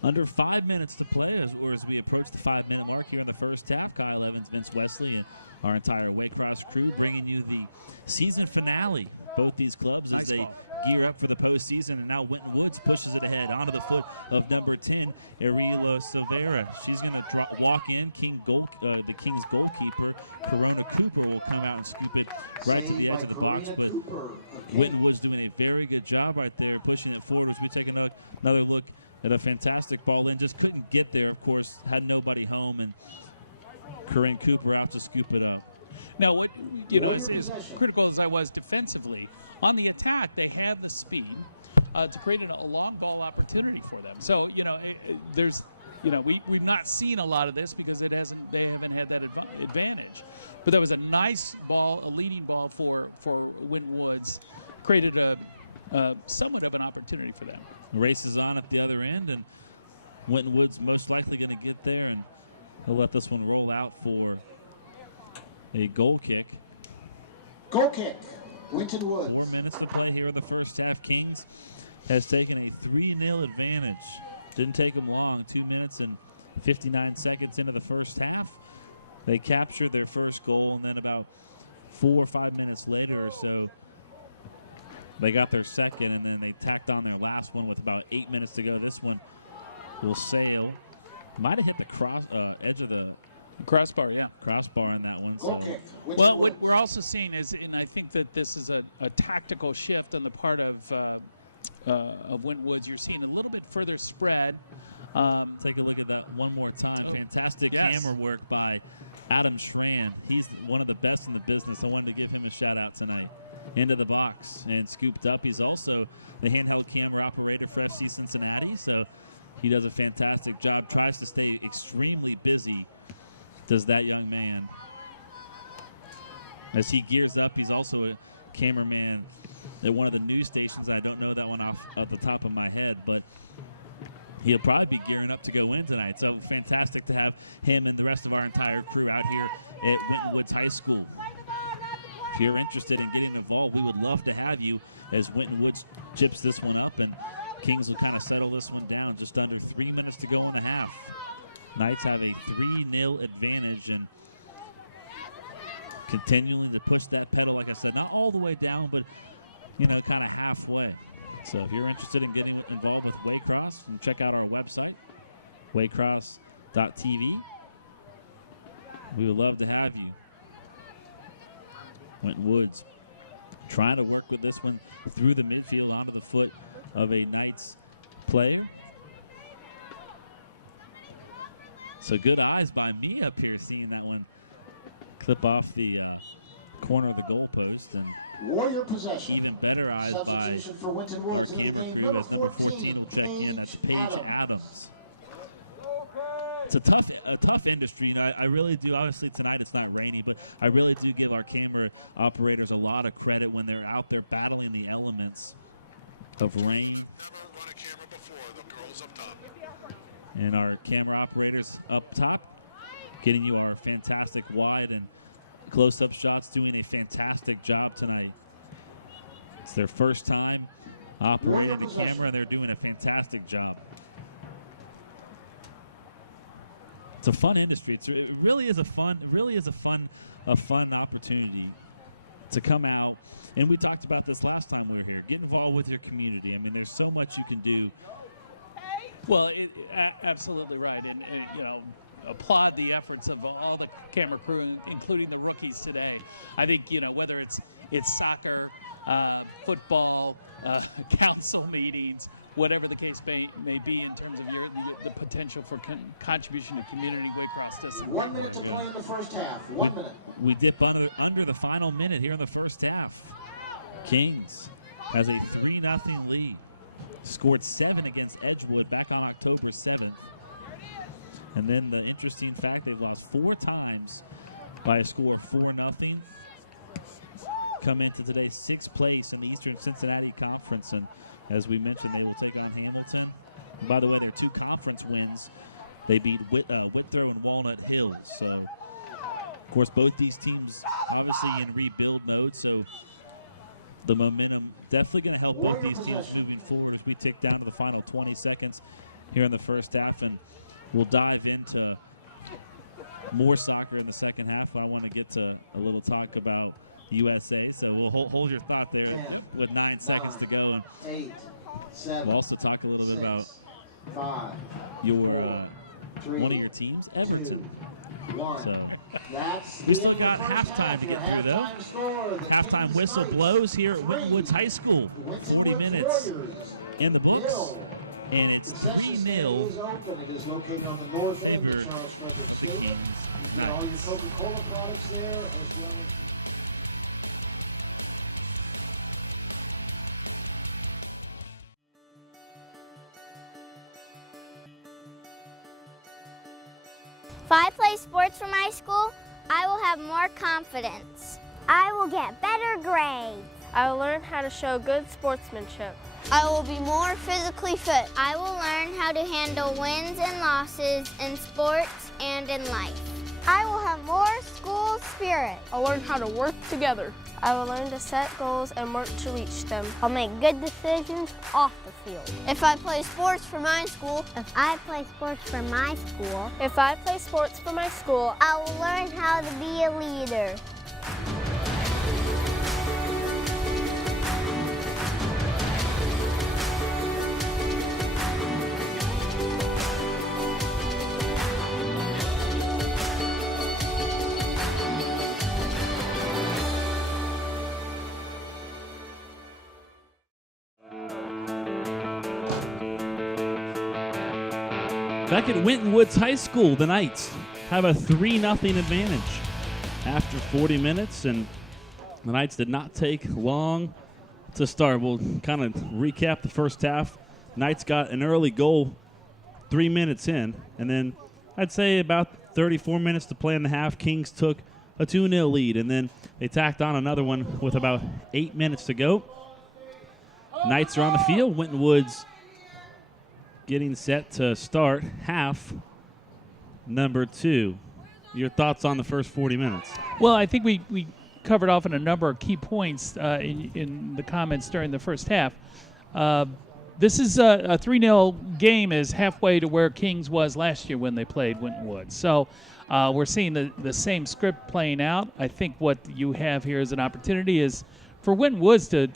under 5 minutes to play as we approach the 5-minute mark here in the first half. Kyle Evans, Vince Wesley, and our entire Waycross crew bringing you the season finale. Both these clubs as they gear up for the postseason, and now Winton Woods pushes it ahead onto the foot of number 10, Ariela Silvera. She's going to walk in. The Kings goalkeeper, Corona Cooper, will come out and scoop it right to the edge of the box. But Winton Woods doing a very good job right there, pushing it forward. As we take another look Had a fantastic ball in, just couldn't get there, of course, had nobody home, and Corinne Cooper out to scoop it up. Now, what as critical as I was defensively, on the attack, they have the speed to create a long ball opportunity for them. So, there's, we've not seen a lot of this because they haven't had that advantage. But that was a nice ball, a leading ball for Winton Woods, created somewhat of an opportunity for them. The race is on at the other end, and Winton Woods most likely going to get there, and he'll let this one roll out for a goal kick. Goal kick, Winton Woods. 4 minutes to play here in the first half. Kings has taken a 3-0 advantage. Didn't take them long, 2 minutes and 59 seconds into the first half. They captured their first goal, and then about 4 or 5 minutes later or so, they got their second, and then they tacked on their last one with about 8 minutes to go. This one will sail. Might have hit the edge of the crossbar, yeah. Crossbar in that one. Goal kick. Well, what we're also seeing is, and I think that this is a tactical shift on the part of Winton Woods. You're seeing a little bit further spread. Take a look at that one more time. Fantastic camera work by Adam Schran. He's one of the best in the business. I wanted to give him a shout out tonight. Into the box and scooped up. He's also the handheld camera operator for FC Cincinnati, so he does a fantastic job. Tries to stay extremely busy, does that young man. As he gears up, he's also a cameraman at one of the news stations. I don't know that one off the top of my head, but he'll probably be gearing up to go in tonight. So fantastic to have him and the rest of our entire crew out here at Winton Woods High School. If you're interested in getting involved, we would love to have you as Winton Woods chips this one up, and Kings will kind of settle this one down. Just under 3 minutes to go in the half. Knights have a 3-0 advantage, and continuing to push that pedal, like I said, not all the way down, but, kind of halfway. So if you're interested in getting involved with Waycross, you can check out our website, waycross.tv. We would love to have you. Winton Woods trying to work with this one through the midfield onto the foot of a Knights player. So good eyes by me up here seeing that one clip off the corner of the goalpost. And Warrior possession. Even better eyes Substitution by for Winton Woods in the game. Number 14, Paige Adams. It's a tough industry, and I really do. Obviously tonight it's not rainy, but I really do give our camera operators a lot of credit when they're out there battling the elements of rain. Never run a camera before. The girls up top. And our camera operators up top, getting you our fantastic wide and close-up shots, doing a fantastic job tonight. It's their first time operating the camera, and they're doing a fantastic job. It's a fun industry. It really is a fun opportunity to come out. And we talked about this last time we were here. Get involved with your community. I mean, there's so much you can do. Well, absolutely right, and applaud the efforts of all the camera crew, including the rookies today. I think whether it's soccer, football, council meetings, whatever the case may be in terms of the potential for contribution to community, Waycross does. 1 minute to play in the first half. 1 minute. We dip under the final minute here in the first half. Kings has a 3-0 lead. Scored 7 against Edgewood back on October 7th. And then the interesting fact, they've lost 4 times by a score of 4-0. Come into today's 6th place in the Eastern Cincinnati Conference. And as we mentioned, they will take on Hamilton. And by the way, their 2 conference wins, they beat Withrow and Walnut Hill. So, of course, both these teams obviously in rebuild mode. So the momentum definitely going to help both these teams moving forward as we tick down to the final 20 seconds here in the first half. And we'll dive into more soccer in the second half. I want to get to a little talk about USA, so we'll hold your thought there 10, with 9 seconds to go. And 8, 7, we'll also talk a little 6, bit about 5, your 4, 3, one of your teams, Everton. 2, 1. So That's we still got halftime to get through, though. Halftime whistle blows here at Winton Woods High School. 40 minutes in the books. And it's Concession stand 3-0. is open. It is located on the north end Favored of Charles Frederick the Stadium. Kings. You get all your Coca-Cola products there, as well as... If I play sports for my school, I will have more confidence. I will get better grades. I will learn how to show good sportsmanship. I will be more physically fit. I will learn how to handle wins and losses in sports and in life. I will have more school spirit. I'll learn how to work together. I will learn to set goals and work to reach them. I'll make good decisions off the field. If I play sports for my school, If I play sports for my school, If I play sports for my school, I will learn how to be a leader. Back at Winton Woods High School, the Knights have a 3-0 advantage after 40 minutes, and the Knights did not take long to start. We'll kind of recap the first half. Knights got an early goal 3 minutes in, and then I'd say about 34 minutes to play in the half, Kings took a 2-0 lead, and then they tacked on another one with about 8 minutes to go. Knights are on the field. Winton Woods getting set to start half number 2. Your thoughts on the first 40 minutes? Well, I think we covered off on a number of key points in the comments during the first half. This is a 3-0 game is halfway to where Kings was last year when they played Winton Woods. So we're seeing the same script playing out. I think what you have here as an opportunity is for Winton Woods to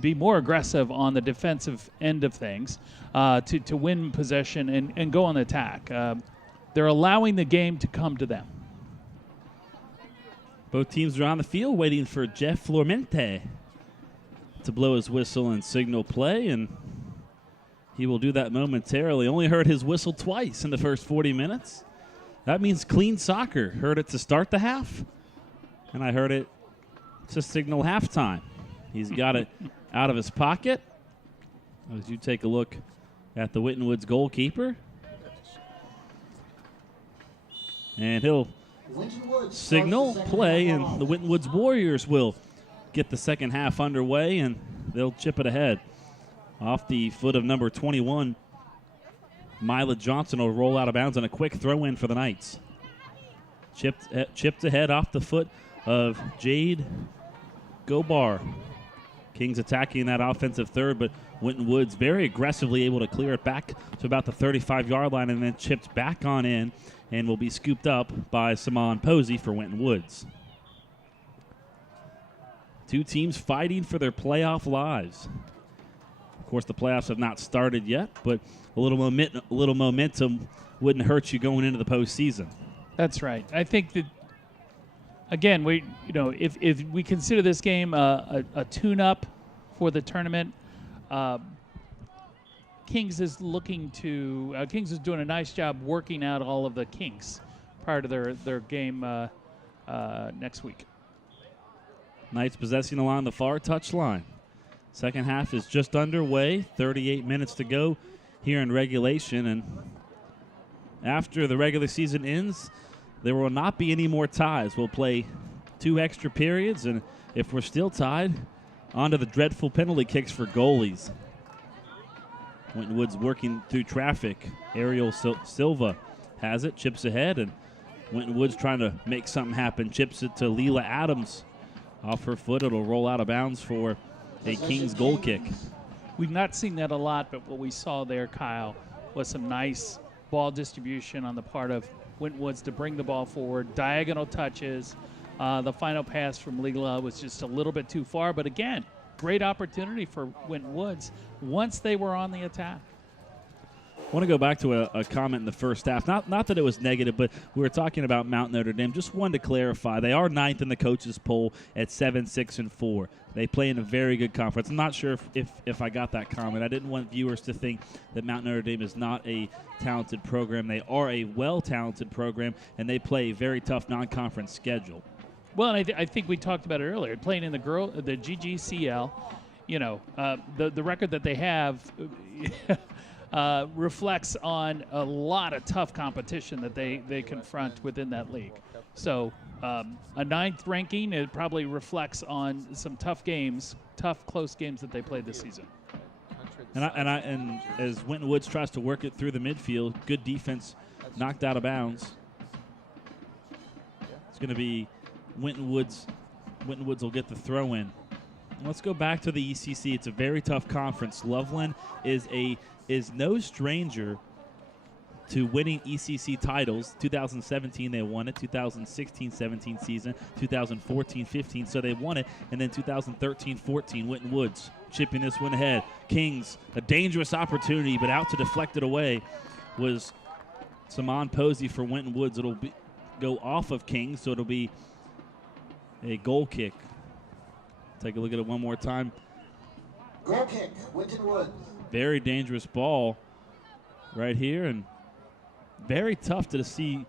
be more aggressive on the defensive end of things, to win possession and go on the attack. They're allowing the game to come to them. Both teams are on the field waiting for Jeff Flormente to blow his whistle and signal play, and he will do that momentarily. Only heard his whistle twice in the first 40 minutes. That means clean soccer. Heard it to start the half, and I heard it to signal halftime. He's got it out of his pocket. As you take a look at the Winton Woods goalkeeper. And he'll signal play, and the Winton Woods Warriors will get the second half underway, and they'll chip it ahead. Off the foot of number 21, Mila Johnson will roll out of bounds on a quick throw-in for the Knights. Chipped ahead off the foot of Jade Gobar. Kings attacking that offensive third, but Winton Woods very aggressively able to clear it back to about the 35-yard line, and then chipped back on in and will be scooped up by Simone Posey for Winton Woods. Two teams fighting for their playoff lives. Of course, the playoffs have not started yet, but a little momentum wouldn't hurt you going into the postseason. That's right. I think that, again, if we consider this game a tune-up for the tournament, Kings is doing a nice job working out all of the kinks prior to their game next week. Knights possessing along the far touchline. Second half is just underway. 38 minutes to go here in regulation, and after the regular season ends, there will not be any more ties. We'll play 2 extra periods, and if we're still tied, on to the dreadful penalty kicks for goalies. Winton Woods working through traffic. Ariel Silva has it, chips ahead, and Winton Woods trying to make something happen. Chips it to Leela Adams. Off her foot, it'll roll out of bounds for a Kings goal kick. We've not seen that a lot, but what we saw there, Kyle, was some nice ball distribution on the part of Winton Woods to bring the ball forward, diagonal touches. The final pass from Leela was just a little bit too far, but again, great opportunity for Winton Woods once they were on the attack. want to go back to a comment in the first half. Not that it was negative, but we were talking about Mount Notre Dame. Just wanted to clarify. They are 9th in the coaches poll at 7-6-4. They play in a very good conference. I'm not sure if I got that comment. I didn't want viewers to think that Mount Notre Dame is not a talented program. They are a well-talented program, and they play a very tough non-conference schedule. Well, and I think we talked about it earlier. Playing in the GGCL, the record that they have reflects on a lot of tough competition that they confront within that league. So a 9th ranking, it probably reflects on some tough games, close games that they played this season. And as Winton Woods tries to work it through the midfield, good defense, knocked out of bounds. It's going to be Winton Woods. Winton Woods will get the throw in. Let's go back to the ECC. It's a very tough conference. Loveland is no stranger to winning ECC titles. 2017 they won it, 2016-17 season, 2014-15, so they won it, and then 2013-14, Winton Woods chipping this one ahead. Kings, a dangerous opportunity, but out to deflect it away was Simon Posey for Winton Woods. It'll go off of Kings, so it'll be a goal kick. Take a look at it one more time. Goal kick, Winton Woods. Very dangerous ball right here, and very tough to see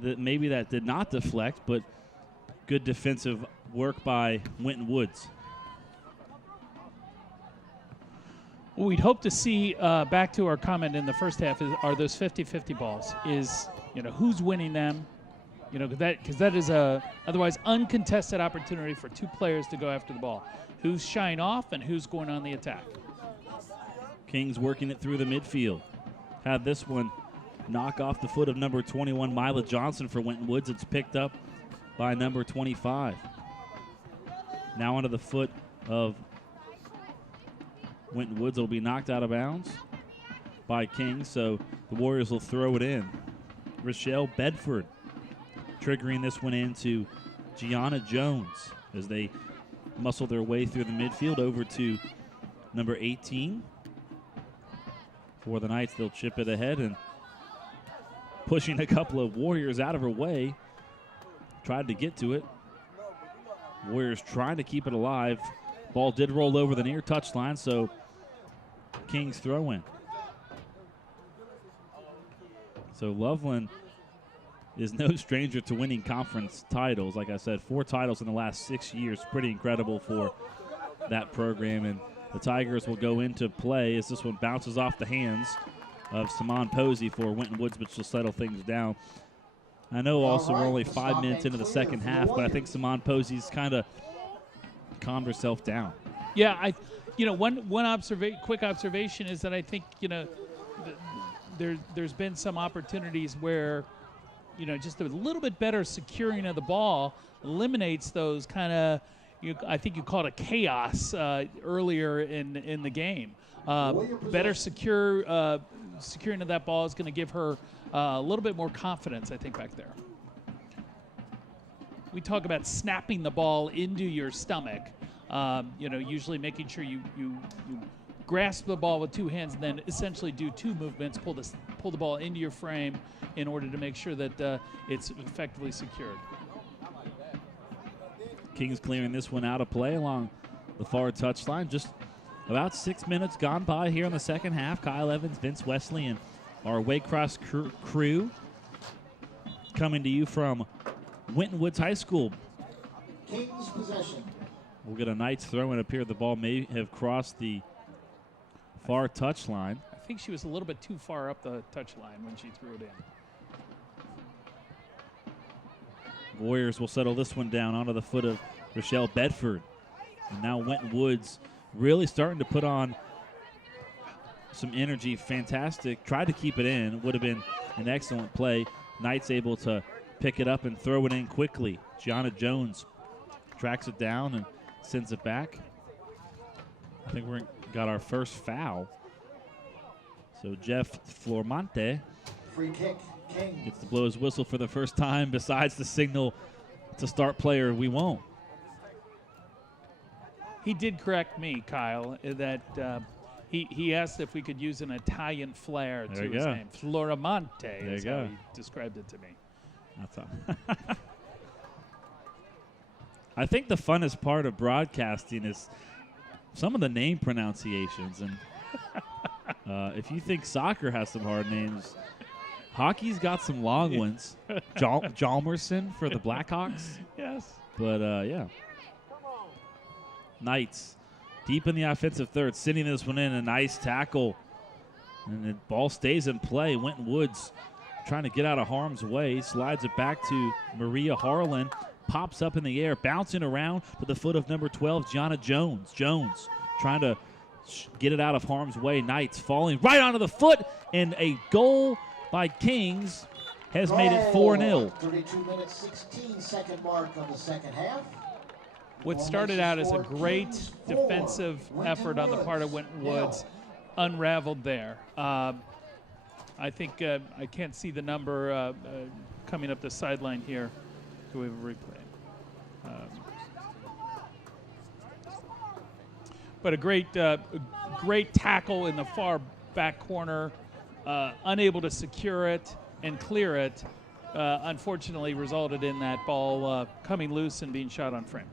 that maybe that did not deflect, but good defensive work by Winton Woods. What we'd hope to see, back to our comment in the first half, are those 50-50 balls. Who's winning them? Because that is a otherwise uncontested opportunity for two players to go after the ball. Who's shying off and who's going on the attack? Kings working it through the midfield. Had this one knock off the foot of number 21, Mila Johnson for Winton Woods. It's picked up by number 25. Now onto the foot of Winton Woods. It'll be knocked out of bounds by Kings, so the Warriors will throw it in. Rochelle Bedford triggering this one into Gianna Jones as they muscle their way through the midfield over to number 18. For the Knights, they'll chip it ahead and pushing a couple of Warriors out of her way. Tried to get to it. Warriors trying to keep it alive. Ball did roll over the near touchline, so Kings throw in. So Loveland is no stranger to winning conference titles. Like I said, 4 titles in the last 6 years. Pretty incredible for that program. And the Tigers will go into play as this one bounces off the hands of Simon Posey for Winton Woods, which will settle things down. I know also we're only 5 minutes into the second half, but I think Simon Posey's kind of calmed herself down. Yeah, one quick observation is that I think there's been some opportunities where just a little bit better securing of the ball eliminates those kind of, I think you called it chaos earlier in the game. Better securing of that ball is going to give her a little bit more confidence, I think, back there. We talk about snapping the ball into your stomach, usually making sure you grasp the ball with 2 hands and then essentially do 2 movements, pull the ball into your frame in order to make sure that it's effectively secured. Kings clearing this one out of play along the far touchline. Just about 6 minutes gone by here in the second half. Kyle Evans, Vince Wesley, and our Waycross crew coming to you from Winton Woods High School. Kings possession. We'll get a Knights throw in up here. The ball may have crossed the far touchline. I think she was a little bit too far up the touchline when she threw it in. Warriors will settle this one down onto the foot of Rochelle Bedford. And now Winton Woods really starting to put on some energy. Fantastic. Tried to keep it in. Would have been an excellent play. Knights able to pick it up and throw it in quickly. Gianna Jones tracks it down and sends it back. I think we got our first foul. So Jeff Flormonte Free kick, King. gets to blow his whistle for the first time. Besides the signal to start player, we won't. He did correct me, Kyle, that He asked if we could use an Italian flair to his name. Floramonte is how he described it to me. That's all. I think the funnest part of broadcasting is some of the name pronunciations. And if you think soccer has some hard names, hockey's got some long ones. Jalmerson for the Blackhawks. Yes. But, yeah. Knights deep in the offensive third, sending this one in. A nice tackle. And the ball stays in play. Winton Woods trying to get out of harm's way. Slides it back to Maria Harlan. Pops up in the air, bouncing around to the foot of number 12, Gianna Jones. Jones trying to get it out of harm's way. Knights falling right onto the foot, and a goal by Kings has made it 4-0. 32 minutes, 16-second mark of the second half. What started out as a great defensive effort on the part of Winton Woods unraveled there. I think I can't see the number coming up the sideline here. Do we have a replay? But a great tackle in the far back corner, unable to secure it and clear it, unfortunately resulted in that ball coming loose and being shot on frame.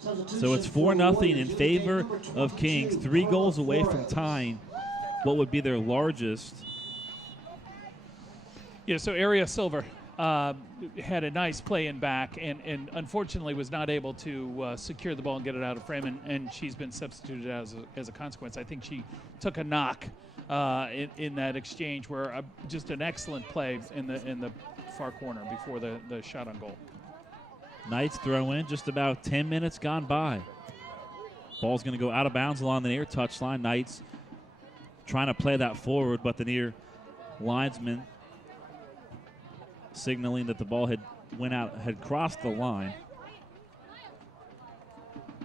So it's 4-0 in favor of Kings, 3 goals away from tying what would be their largest. Yeah, so Aria Silver had a nice play in back and unfortunately was not able to secure the ball and get it out of frame, and she's been substituted as a consequence. I think she took a knock in that exchange where just an excellent play in the far corner before the shot on goal. Knights throw in, just about 10 minutes gone by. Ball's going to go out of bounds along the near touchline. Knights trying to play that forward, but the near linesman signaling that the ball had crossed the line.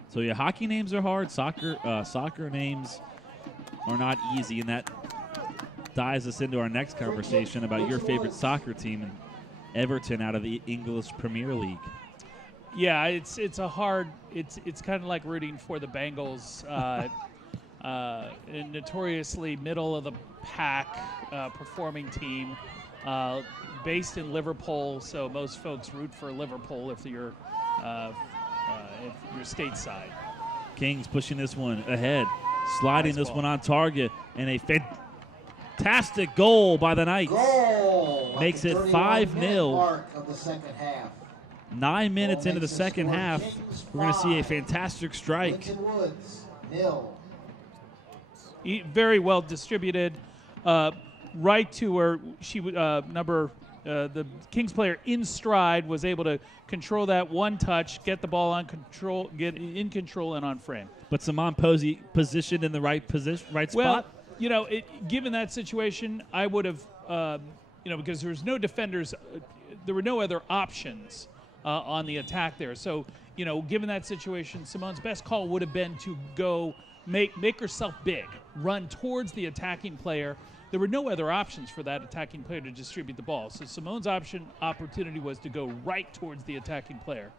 So yeah, hockey names are hard. Soccer names are not easy, and that dives us into our next conversation about your favorite soccer team, in Everton, out of the English Premier League. Yeah, it's a hard. It's kind of like rooting for the Bengals, a notoriously middle of the pack performing team. Based in Liverpool, so most folks root for Liverpool if you're stateside. Kings pushing this one ahead, sliding this one on target, and a fantastic goal by the Knights. Makes it 5-0. 9 minutes into the second half, we're going to see a fantastic strike. Very well distributed, right to where she would the Kings player in stride was able to control that one touch, get the ball on control, get in control and on frame. But Simone Posey positioned in the right spot. Well, given that situation, I would have, because there was no defenders, there were no other options on the attack there. So, given that situation, Simone's best call would have been to go make herself big, run towards the attacking player. There were no other options for that attacking player to distribute the ball. So Simone's opportunity was to go right towards the attacking player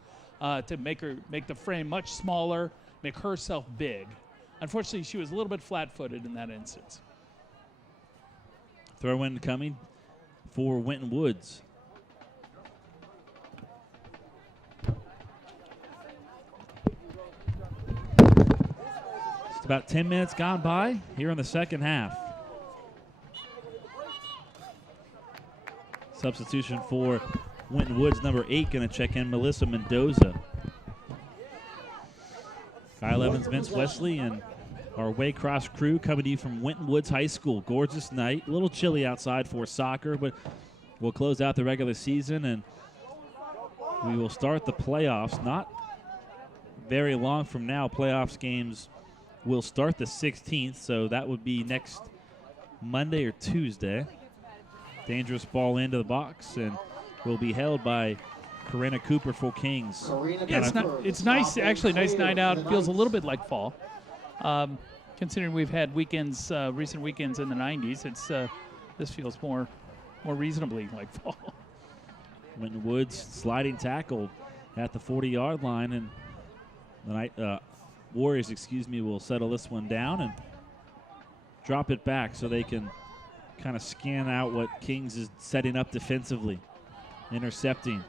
to make the frame much smaller, make herself big. Unfortunately, she was a little bit flat-footed in that instance. Throw-in coming for Winton Woods. Just about 10 minutes gone by here in the second half. Substitution for Winton Woods, number 8, going to check in Melissa Mendoza. Kyle Evans, Vince Wesley, and our Waycross crew coming to you from Winton Woods High School. Gorgeous night. A little chilly outside for soccer, but we'll close out the regular season, and we will start the playoffs. Not very long from now. Playoffs games will start the 16th, so that would be next Monday or Tuesday. Dangerous ball into the box, and will be held by Corinna Cooper for Kings. It's nice, actually, nice night out. It feels a little bit like fall. Considering we've had weekends, recent weekends in the 90s, this feels more reasonably like fall. Winton Woods sliding tackle at the 40-yard line, and the Warriors, will settle this one down, and drop it back so they can kind of scan out what Kings is setting up defensively. Intercepting.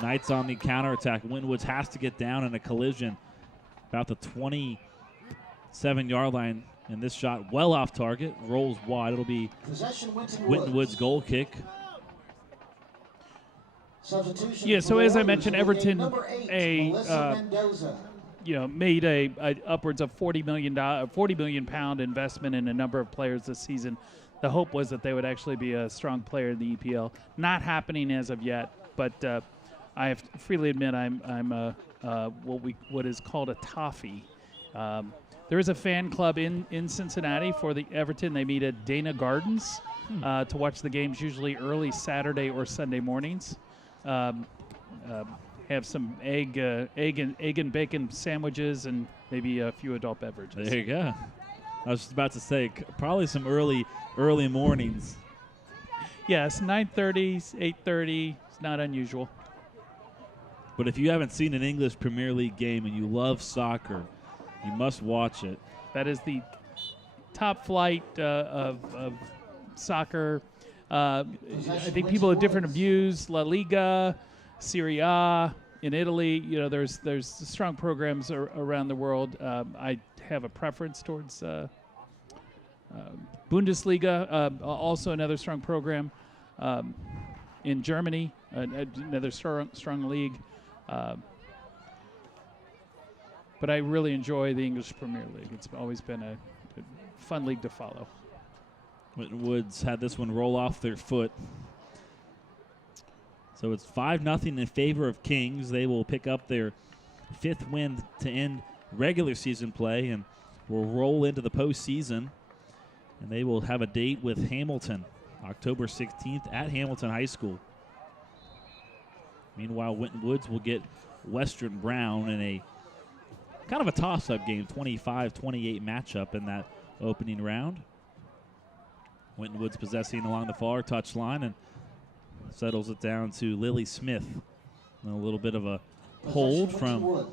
Knights on the counterattack. Winton has to get down in a collision about the 27-yard line. And this shot well off target. Rolls wide. It'll be Winton Woods' goal kick. Yeah, so as I mentioned, Everton made a upwards of £40 million investment in a number of players this season. The hope was that they would actually be a strong player in the EPL. Not happening as of yet, but I have to freely admit I'm what is called a toffee. There is a fan club in Cincinnati for the Everton. They meet at Dana Gardens to watch the games, usually early Saturday or Sunday mornings. Have some egg and bacon sandwiches and maybe a few adult beverages. There you go. I was just about to say probably some early mornings. Yes, 9:30, 8:30. It's not unusual. But if you haven't seen an English Premier League game and you love soccer, you must watch it. That is the top flight of soccer. I think people have different views. La Liga, Serie A in Italy. There's strong programs around the world. I have a preference towards Bundesliga, also another strong program. In Germany, another strong league. But I really enjoy the English Premier League. It's always been a fun league to follow. Winton Woods had this one roll off their foot. So it's 5-0 in favor of Kings. They will pick up their 5th win to end regular season play and will roll into the postseason. And they will have a date with Hamilton, October 16th at Hamilton High School. Meanwhile, Winton Woods will get Western Brown in a kind of a toss-up game, 25-28 matchup in that opening round. Winton Woods possessing along the far touchline and settles it down to Lily Smith. And a little bit of a hold from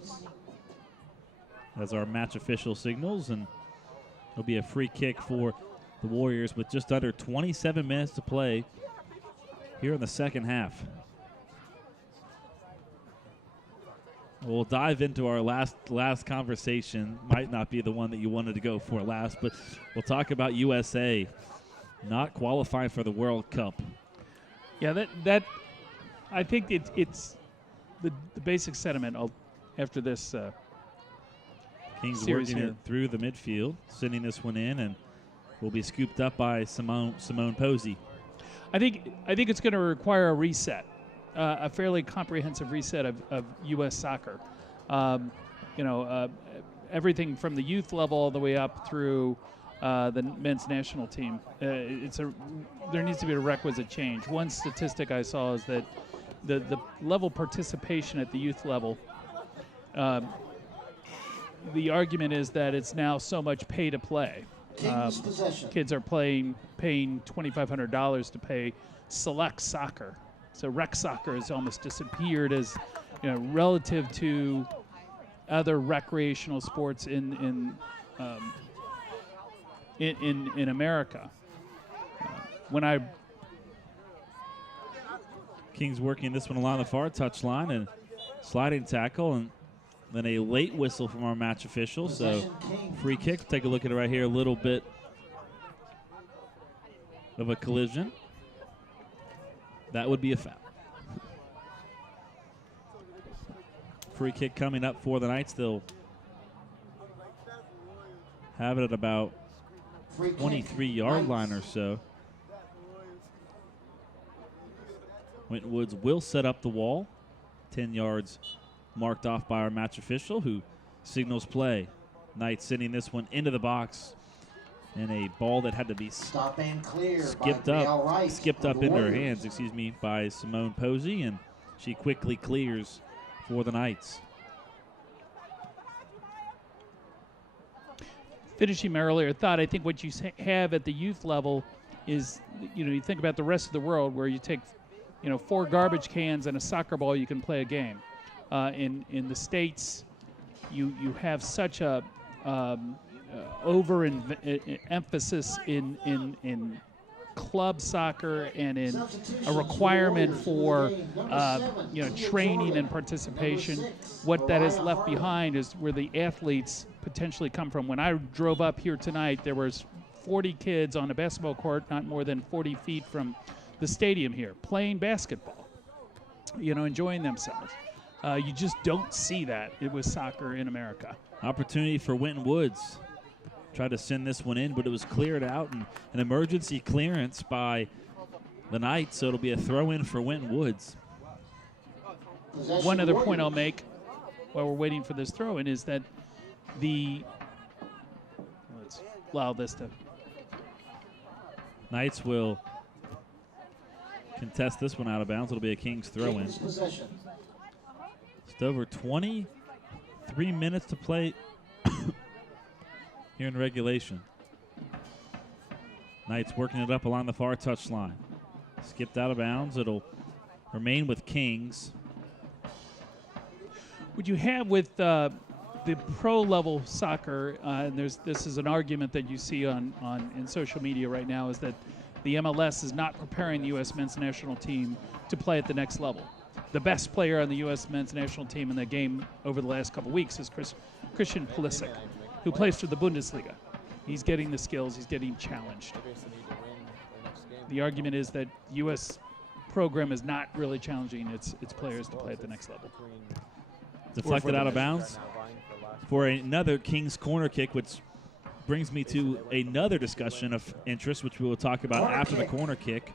as our match official signals, and it'll be a free kick for the Warriors with just under 27 minutes to play here in the second half. We'll dive into our last conversation. Might not be the one that you wanted to go for last, but we'll talk about USA not qualifying for the World Cup. Yeah, that I think it's the basic sentiment after this Kings series working here it through the midfield, sending this one in, and will be scooped up by Simone Posey. I think it's going to require a reset. A fairly comprehensive reset of U.S. soccer. Everything from the youth level all the way up through the men's national team. There needs to be a requisite change. One statistic I saw is that the level participation at the youth level, the argument is that it's now so much pay to play. Kids are paying $2,500 to play select soccer. So rec soccer has almost disappeared as, relative to other recreational sports in America. Kings working this one along the far touchline and sliding tackle, and then a late whistle from our match official. So free kick. Take a look at it right here. A little bit of a collision. That would be a foul. Free kick coming up for the Knights. They'll have it at about 23-yard line or so. Winton Woods will set up the wall. 10 yards marked off by our match official, who signals play. Knights sending this one into the box. And a ball that had to be skipped up into her hands, by Simone Posey, and she quickly clears for the Knights. Finishing my earlier thought, I think what you have at the youth level is, you think about the rest of the world where you take, 4 garbage cans and a soccer ball, you can play a game. In the States, you have such a emphasis in club soccer and in a requirement for training and participation. What that has left behind is where the athletes potentially come from. When I drove up here tonight, there was 40 kids on a basketball court not more than 40 feet from the stadium here playing basketball, enjoying themselves. You just don't see that with soccer in America. Opportunity for Winton Woods. Tried to send this one in, but it was cleared out, and an emergency clearance by the Knights, so it'll be a throw-in for Winton Woods. One other point I'll make while we're waiting for this throw-in is that let's allow this to. Knights will contest this one out of bounds. It'll be a Kings throw-in. Just over 23 minutes to play here in regulation. Knights working it up along the far touchline. Skipped out of bounds. It'll remain with Kings. What you have with the pro-level soccer, and this is an argument that you see in social media right now, is that the MLS is not preparing the U.S. men's national team to play at the next level. The best player on the U.S. men's national team in the game over the last couple weeks is Christian Pulisic, who plays for the Bundesliga. He's getting the skills. He's getting challenged. The argument is that U.S. program is not really challenging its players to play at the next level. Deflected out of bounds for another Kings corner kick, which brings me to another discussion of interest, which we will talk about after the corner kick.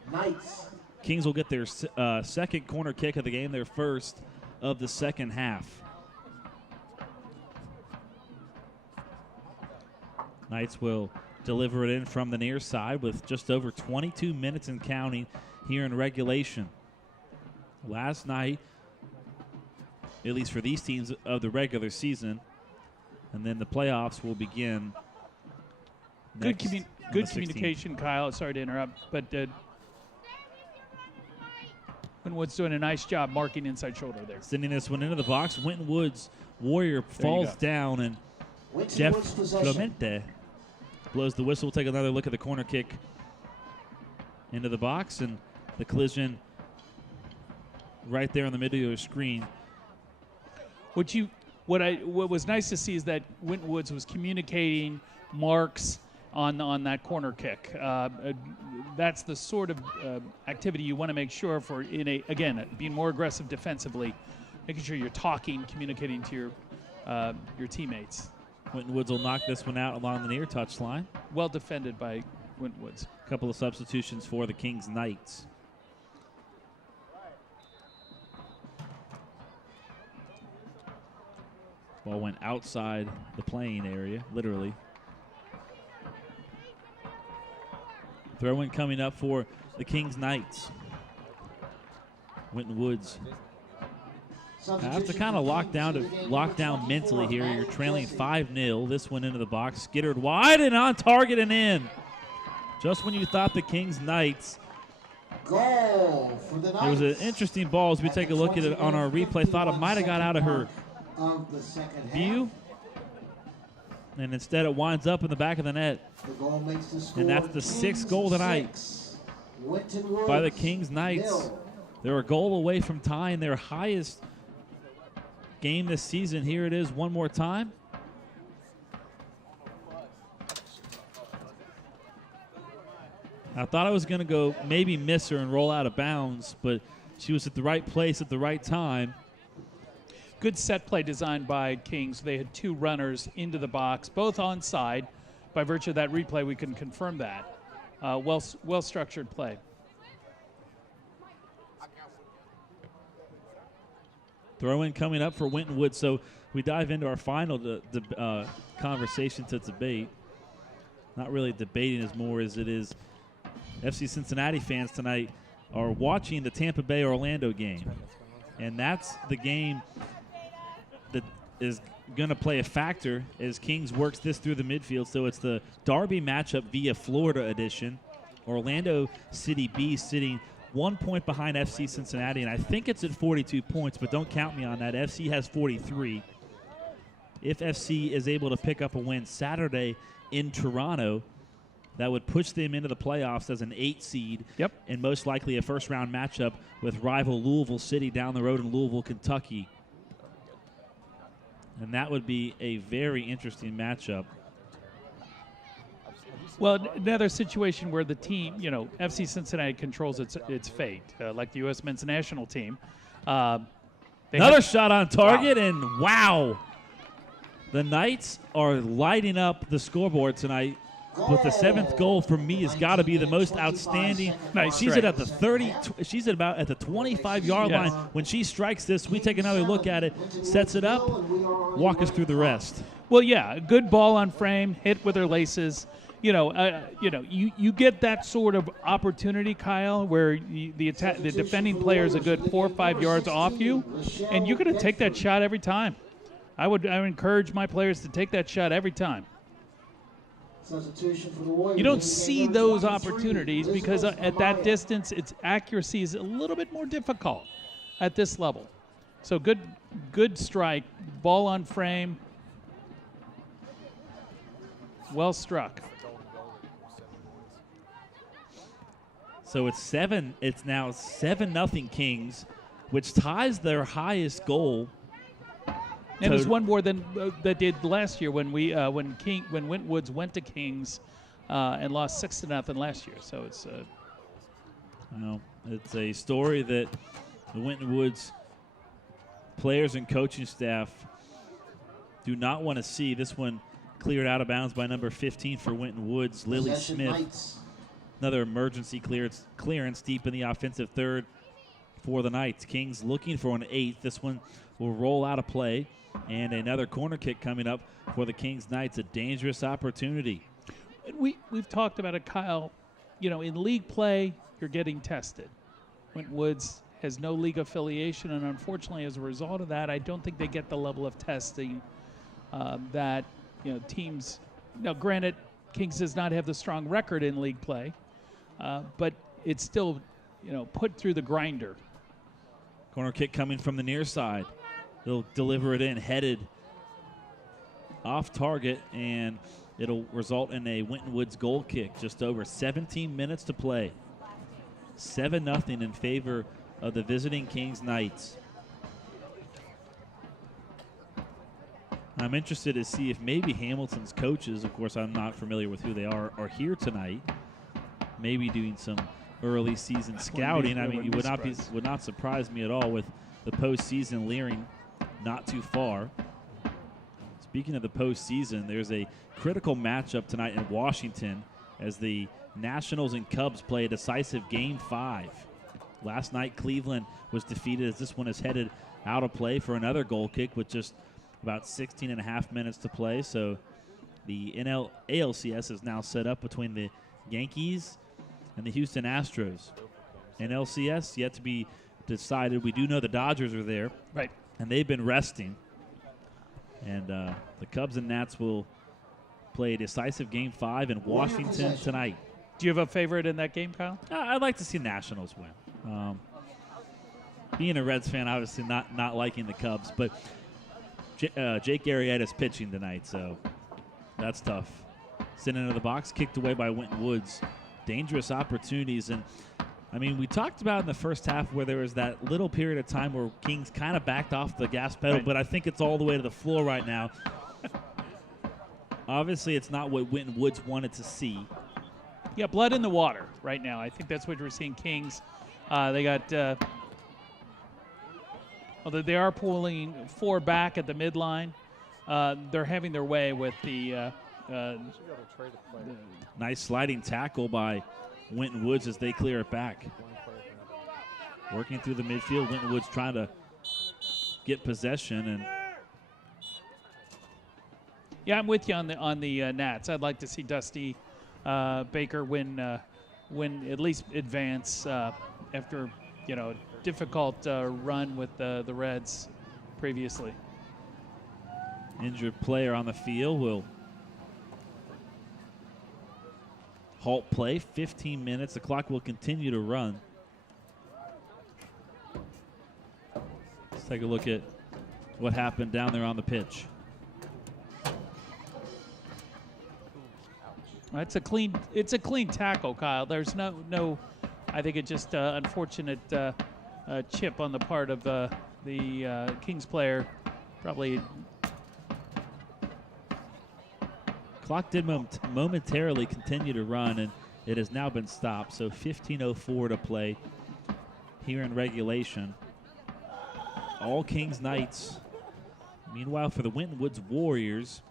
Kings will get their second corner kick of the game, their first of the second half. Knights will deliver it in from the near side with just over 22 minutes and counting here in regulation. Last night, at least for these teams of the regular season, and then the playoffs will begin. Good communication, Kyle. Sorry to interrupt, but Winton Woods doing a nice job marking inside shoulder there. Sending this one into the box. Winton Woods Warrior falls down, and Jeff Clemente blows the whistle. We'll take another look at the corner kick into the box, and the collision right there in the middle of your screen. What was nice to see is that Winton Woods was communicating marks on that corner kick. That's the sort of activity you want to make sure for being more aggressive defensively, making sure you're talking, communicating to your teammates. Winton Woods will knock this one out along the near touchline. Well defended by Winton Woods. A couple of substitutions for the Kings Knights. Ball went outside the playing area, literally. Throw-in coming up for the Kings Knights. Winton Woods have to kind of lock down mentally here. You're trailing 5-0. This one into the box, skittered wide and on target and in. Just when you thought the Kings Knights. Goal for the Knights. It was an interesting ball as we take a look at it on our replay. Thought it might have got out of her view, and instead it winds up in the back of the net. And that's the sixth goal tonight by the Kings Knights. They're a goal away from tying their highest game this season. Here it is one more time. I thought I was going to go maybe miss her and roll out of bounds, but she was at the right place at the right time. Good set play designed by Kings. They had two runners into the box, both onside. By virtue of that replay, we can confirm that. Well-structured play. Throw-in coming up for Winton Woods. So we dive into our final conversation to debate. Not really debating as more as it is FC Cincinnati fans tonight are watching the Tampa Bay Orlando game. And that's the game that is going to play a factor as Kings works this through the midfield. So it's the Derby matchup via Florida edition. Orlando City B sitting 1 point behind FC Cincinnati, and I think it's at 42 points, but don't count me on that. FC has 43. if FC is able to pick up a win Saturday in Toronto, that would push them into the playoffs as an 8 seed. Yep. And most likely a first-round matchup with rival Louisville City down the road in Louisville, Kentucky. And that would be a very interesting matchup. Well, another situation where the team, FC Cincinnati controls its fate, like the U.S. men's national team. Another shot on target, and wow. The Knights are lighting up the scoreboard tonight. With the 7th goal, for me, has got to be the most outstanding. Nice She's strike. at the 30. She's at about at the 25-yard Yes. line. When she strikes this, we take another look at it, sets it up, walk us through the rest. Well, yeah, a good ball on frame, hit with her laces. You get that sort of opportunity, Kyle, where the defending player is a good 4 or 5 yards off you, and you're going to take that shot every time. I would encourage my players to take that shot every time. You don't see those opportunities because at that distance, its accuracy is a little bit more difficult at this level. So good strike, ball on frame, well struck. So it's now 7-0 Kings, which ties their highest goal. And it's one more than that did last year when Winton Woods went to Kings and lost 6-0 last year. So it's it's a story that the Winton Woods players and coaching staff do not want to see. This one cleared out of bounds by number 15 for Winton Woods, Lily Smith. Another emergency clearance deep in the offensive third for the Knights. Kings looking for an 8th. This one will roll out of play. And another corner kick coming up for the Kings Knights, a dangerous opportunity. We've talked about it, Kyle. In league play, you're getting tested. Winton Woods has no league affiliation, and unfortunately, as a result of that, I don't think they get the level of testing that teams. Now, granted, Kings does not have the strong record in league play, but it's still put through the grinder. Corner kick coming from the near side. They'll deliver it in, headed off target, and it'll result in a Winton Woods goal kick. Just over 17 minutes to play. 7-0 in favor of the visiting Kings Knights. I'm interested to see if maybe Hamilton's coaches, of course I'm not familiar with who they are here tonight, maybe doing some early season scouting. I mean, you would not surprise me at all with the postseason leering not too far. Speaking of the postseason, there's a critical matchup tonight in Washington as the Nationals and Cubs play a decisive Game 5. Last night, Cleveland was defeated as this one is headed out of play for another goal kick with just about 16 and a half minutes to play. So the ALCS is now set up between the Yankees and the Houston Astros. NLCS yet to be decided. We do know the Dodgers are there. Right. And they've been resting. And the Cubs and Nats will play a decisive Game 5 in Washington tonight. Do you have a favorite in that game, Kyle? I'd like to see Nationals win. Being a Reds fan, obviously not liking the Cubs, but Jake Arrieta's pitching tonight, so that's tough. Sent into the box, kicked away by Winton Woods. Dangerous opportunities, and I mean, we talked about in the first half where there was that little period of time where Kings kind of backed off the gas pedal, but I think it's all the way to the floor right now. Obviously, it's not what Winton Woods wanted to see. Yeah, blood in the water right now. I think that's what we're seeing. Kings, they got, although they are pulling 4 back at the midline, they're having their way with the nice sliding tackle by Winton Woods as they clear it back. Working through the midfield, Winton Woods trying to get possession. And yeah, I'm with you on the Nats. I'd like to see Dusty Baker win at least advance after a difficult run with the Reds previously. Injured player on the field will halt play. 15 minutes. The clock will continue to run. Let's take a look at what happened down there on the pitch. It's a clean tackle, Kyle. There's no. I think it's just unfortunate chip on the part of the Kings player. Probably. Clock did momentarily continue to run, and it has now been stopped. So 15:04 to play here in regulation. All Kings Knights. Meanwhile, for the Winton Woods Warriors,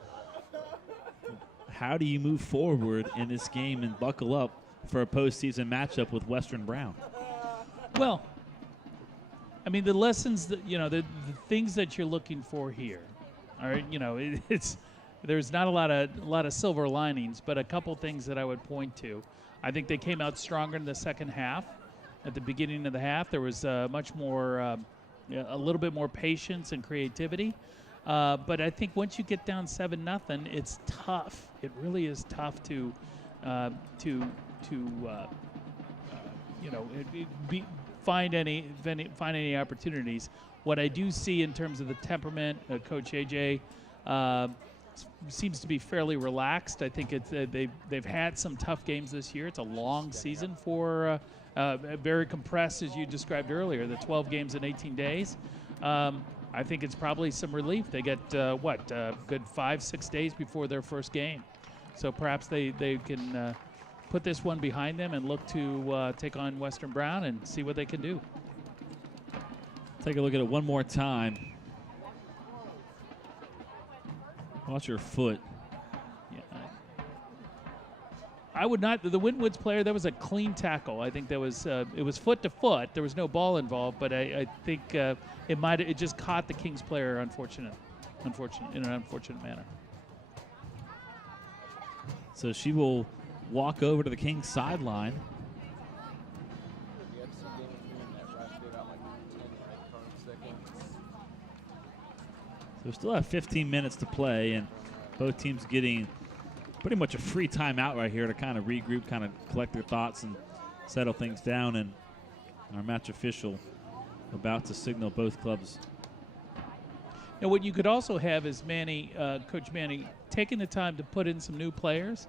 how do you move forward in this game and buckle up for a postseason matchup with Western Brown? Well, I mean, the lessons that, the things that you're looking for here are, there's not a lot of silver linings, but a couple things that I would point to. I think they came out stronger in the second half. At the beginning of the half, there was much more, a little bit more patience and creativity. But I think once you get down 7-0, it's tough. It really is tough to find any opportunities. What I do see in terms of the temperament, Coach AJ seems to be fairly relaxed. I think it's they've had some tough games this year. It's a long season for very compressed, as you described earlier, the 12 games in 18 days. I think it's probably some relief. They get good 5-6 days before their first game, so perhaps they can put this one behind them and look to take on Western Brown and see what they can do. Take a look at it one more time. Watch your foot. Yeah, I would not. The Winton Woods player, that was a clean tackle. I think that was it was foot to foot. There was no ball involved, but I think it just caught the Kings player in an unfortunate manner. So she will walk over to the Kings sideline. So we still have 15 minutes to play, and both teams getting pretty much a free timeout right here to kind of regroup, kind of collect their thoughts and settle things down. And our match official about to signal both clubs. And what you could also have is Coach Manny, taking the time to put in some new players,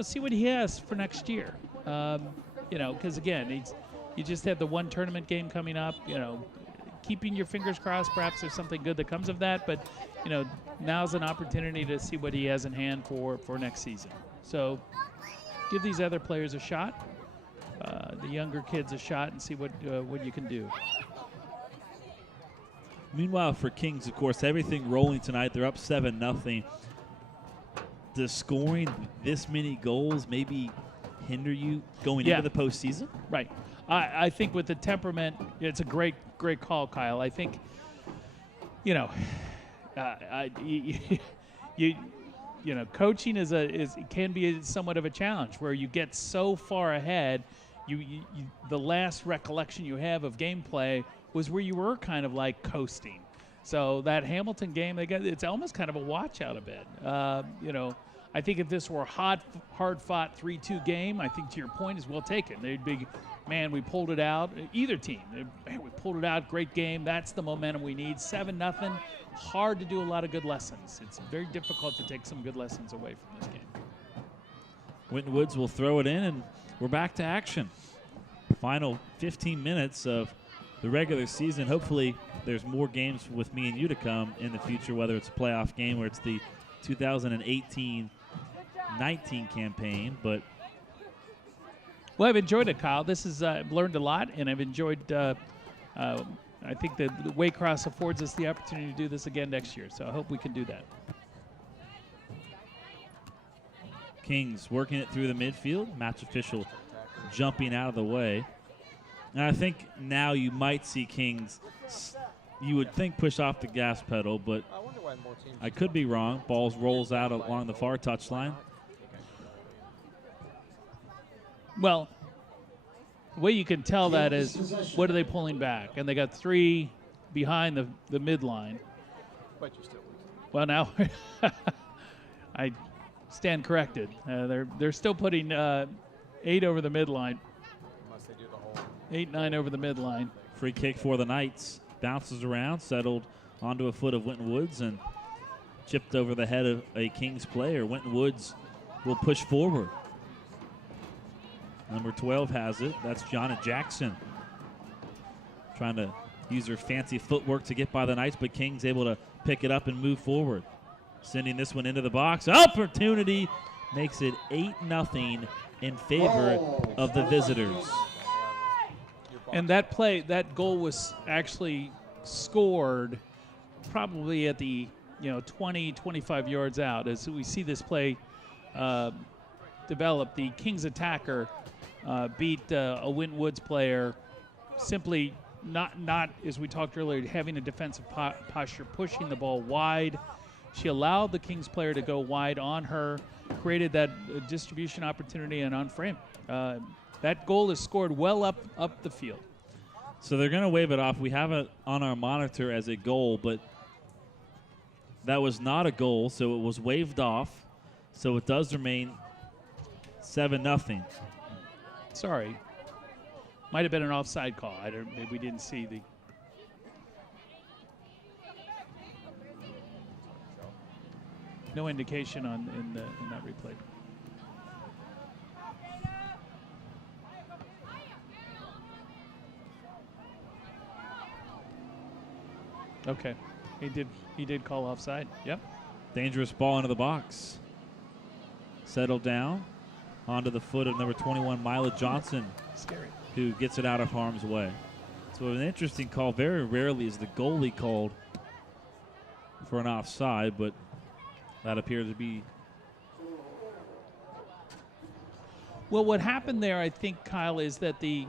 see what he has for next year. Because again, you just have the one tournament game coming up, keeping your fingers crossed. Perhaps there's something good that comes of that, but now's an opportunity to see what he has in hand for next season. So give these other players a shot, the younger kids a shot, and see what you can do. Meanwhile, for Kings, of course, everything rolling tonight. They're up 7-0. Does scoring this many goals maybe hinder you going into the postseason? Right. I think with the temperament, it's a great call, Kyle. I think, coaching can be somewhat of a challenge where you get so far ahead. The last recollection you have of gameplay was where you were kind of like coasting. So that Hamilton game, it's almost kind of a watch out a bit. I think if this were a hard-fought 3-2 game, I think to your point is well taken. They'd be, man, we pulled it out. Either team, man, we pulled it out. Great game. That's the momentum we need. 7-0. Hard to do a lot of good lessons. It's very difficult to take some good lessons away from this game. Winton Woods will throw it in, and we're back to action. Final 15 minutes of the regular season. Hopefully there's more games with me and you to come in the future, whether it's a playoff game or it's the 2018-19 campaign. But well, I've enjoyed it, Kyle. I've learned a lot, and I've enjoyed I think the Waycross affords us the opportunity to do this again next year, so I hope we can do that. Kings working it through the midfield. Match official jumping out of the way. And I think now you might see Kings, you would think, push off the gas pedal, but I could be wrong. Ball rolls out along the far touchline. Well, the way you can tell that is, what are they pulling back? And they got 3 behind the midline. But you're still losing. Well, now I stand corrected. They're still putting 8 over the midline. Unless they do the whole 8-9 over the midline. Free kick for the Knights. Bounces around, settled onto a foot of Winton Woods, and chipped over the head of a Kings player. Winton Woods will push forward. Number 12 has it. That's Jonna Jackson. Trying to use her fancy footwork to get by the Knights, but King's able to pick it up and move forward. Sending this one into the box. Opportunity makes it 8-0 in favor of the visitors. And that goal was actually scored probably at the 20, 25 yards out. As we see this play develop, the Kings attacker beat a Winton Woods player, simply not as we talked earlier, having a defensive posture, pushing the ball wide. She allowed the Kings player to go wide on her, created that distribution opportunity and on frame. That goal is scored well up the field. So they're going to wave it off. We have it on our monitor as a goal, but that was not a goal, so it was waved off. So it does remain 7-0. Sorry. Might have been an offside call. Maybe we didn't see the. No indication in that replay. Okay, he did call offside. Yep. Dangerous ball into the box. Settled down onto the foot of number 21, Mila Johnson. Scary. Who gets it out of harm's way. So an interesting call. Very rarely is the goalie called for an offside, but that appears to be. Well, what happened there, I think, Kyle, is that the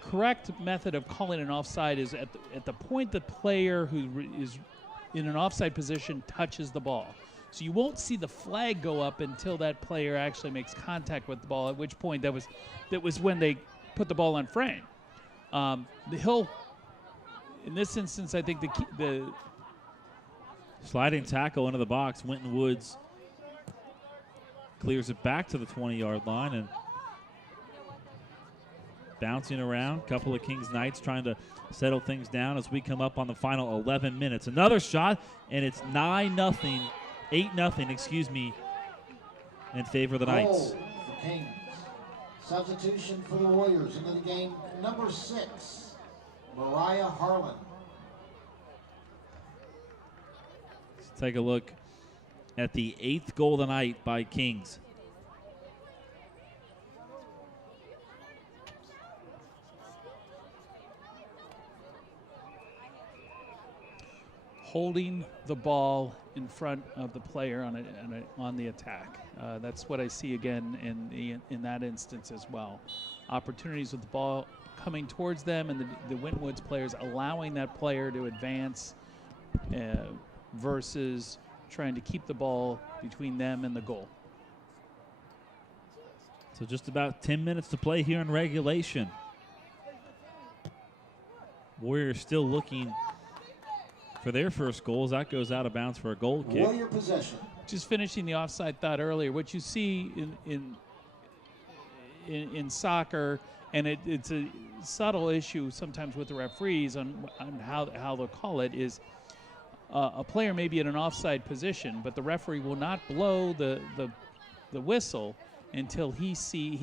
correct method of calling an offside is at the point the player who is in an offside position touches the ball. So you won't see the flag go up until that player actually makes contact with the ball, at which point that was when they put the ball on frame. In this instance, I think the sliding tackle into the box. Winton Woods clears it back to the 20-yard line and bouncing around. A couple of Kings Knights trying to settle things down as we come up on the final 11 minutes. Another shot, and it's 8-0, in favor of the Knights. For Kings. Substitution for the Warriors into the game, number 6, Mariah Harlan. Let's take a look at the 8th goal of the night by Kings. holding the ball in front of the player on the attack. That's what I see again in that instance as well. Opportunities with the ball coming towards them, and the Winton Woods players allowing that player to advance versus trying to keep the ball between them and the goal. So just about 10 minutes to play here in regulation. Warriors still looking for their first goal as that goes out of bounds for a goal kick. Warrior possession. Just finishing the offside thought earlier, what you see in soccer, and it's a subtle issue sometimes with the referees on how they'll call it, is a player may be in an offside position, but the referee will not blow the whistle until he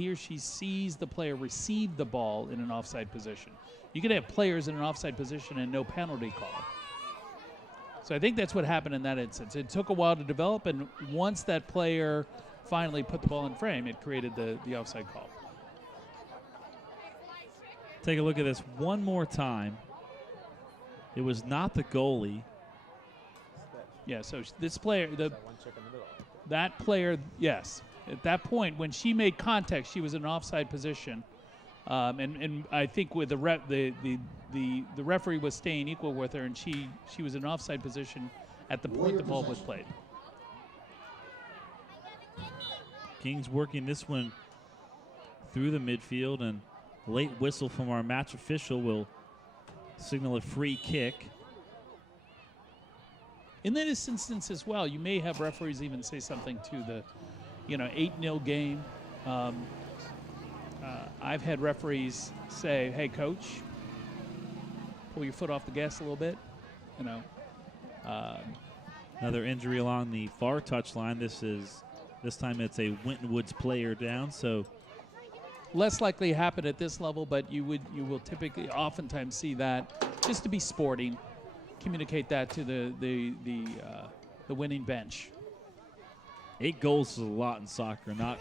or she sees the player receive the ball in an offside position. You could have players in an offside position and no penalty call. So I think that's what happened in that instance. It took a while to develop, and once that player finally put the ball in frame, it created the offside call. Take a look at this one more time. It was not the goalie. Yeah, so this player, that player, yes. At that point, when she made contact, she was in an offside position. And I think with the referee was staying equal with her, and she was in an offside position at the point the ball was played. Kings working this one through the midfield, and a late whistle from our match official will signal a free kick. In this instance as well, you may have referees even say something to the 8-0 game. I've had referees say, "Hey, coach, pull your foot off the gas a little bit." Another injury along the far touchline. This is This time it's a Winton Woods player down, so Less likely to happen at this level, but you will typically oftentimes see that just to be sporting. Communicate that to the winning bench. 8 goals is a lot in soccer. Not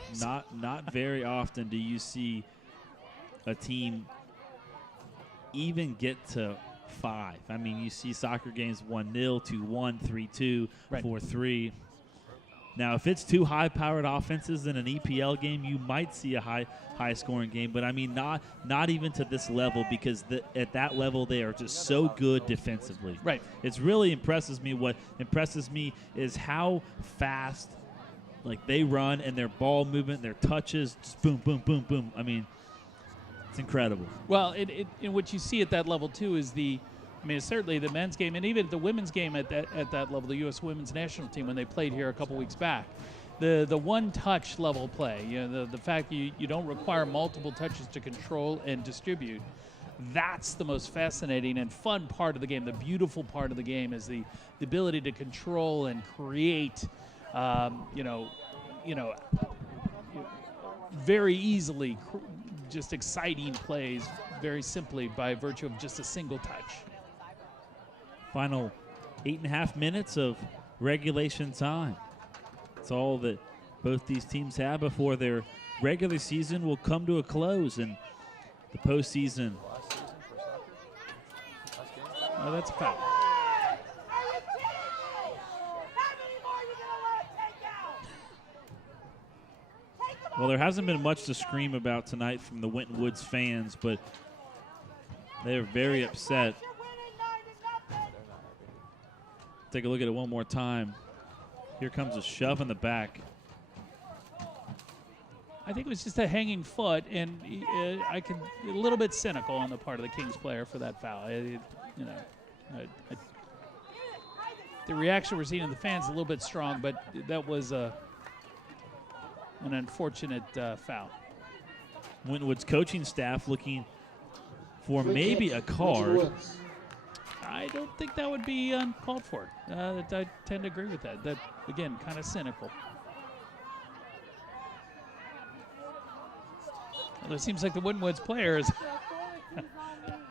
very often do you see a team even get to 5. I mean, you see soccer games 1-0, 2-1, 3-2, Right. 4-3. Now, if it's 2 high-powered offenses in an EPL game, you might see a high-scoring game. But I mean, not even to this level, because at that level they are just so good defensively. Right. It's really impresses me. What impresses me is how fast, like, they run, and their ball movement, their touches, just boom, boom, boom, boom. I mean, it's incredible. Well, what you see at that level too is certainly the men's game, and even the women's game at that level, the U.S. women's national team when they played here a couple weeks back, the one-touch level play, the fact you don't require multiple touches to control and distribute, that's the most fascinating and fun part of the game. The beautiful part of the game is the ability to control and create, very easily, just exciting plays very simply by virtue of just a single touch. Final 8.5 minutes of regulation time. That's all that both these teams have before their regular season will come to a close, and the postseason. Oh, that's a foul. Well, there hasn't been much to scream about tonight from the Winton Woods fans, but they're very upset. Take a look at it one more time. Here comes a shove in the back. I think it was just a hanging foot, and a little bit cynical on the part of the Kings player for that foul. The reaction we're seeing in the fans is a little bit strong, but that was an unfortunate foul. Winton Woods coaching staff looking for maybe a card. I don't think that would be uncalled for. I tend to agree with that. That, again, kind of cynical. Well, it seems like the Winton Woods players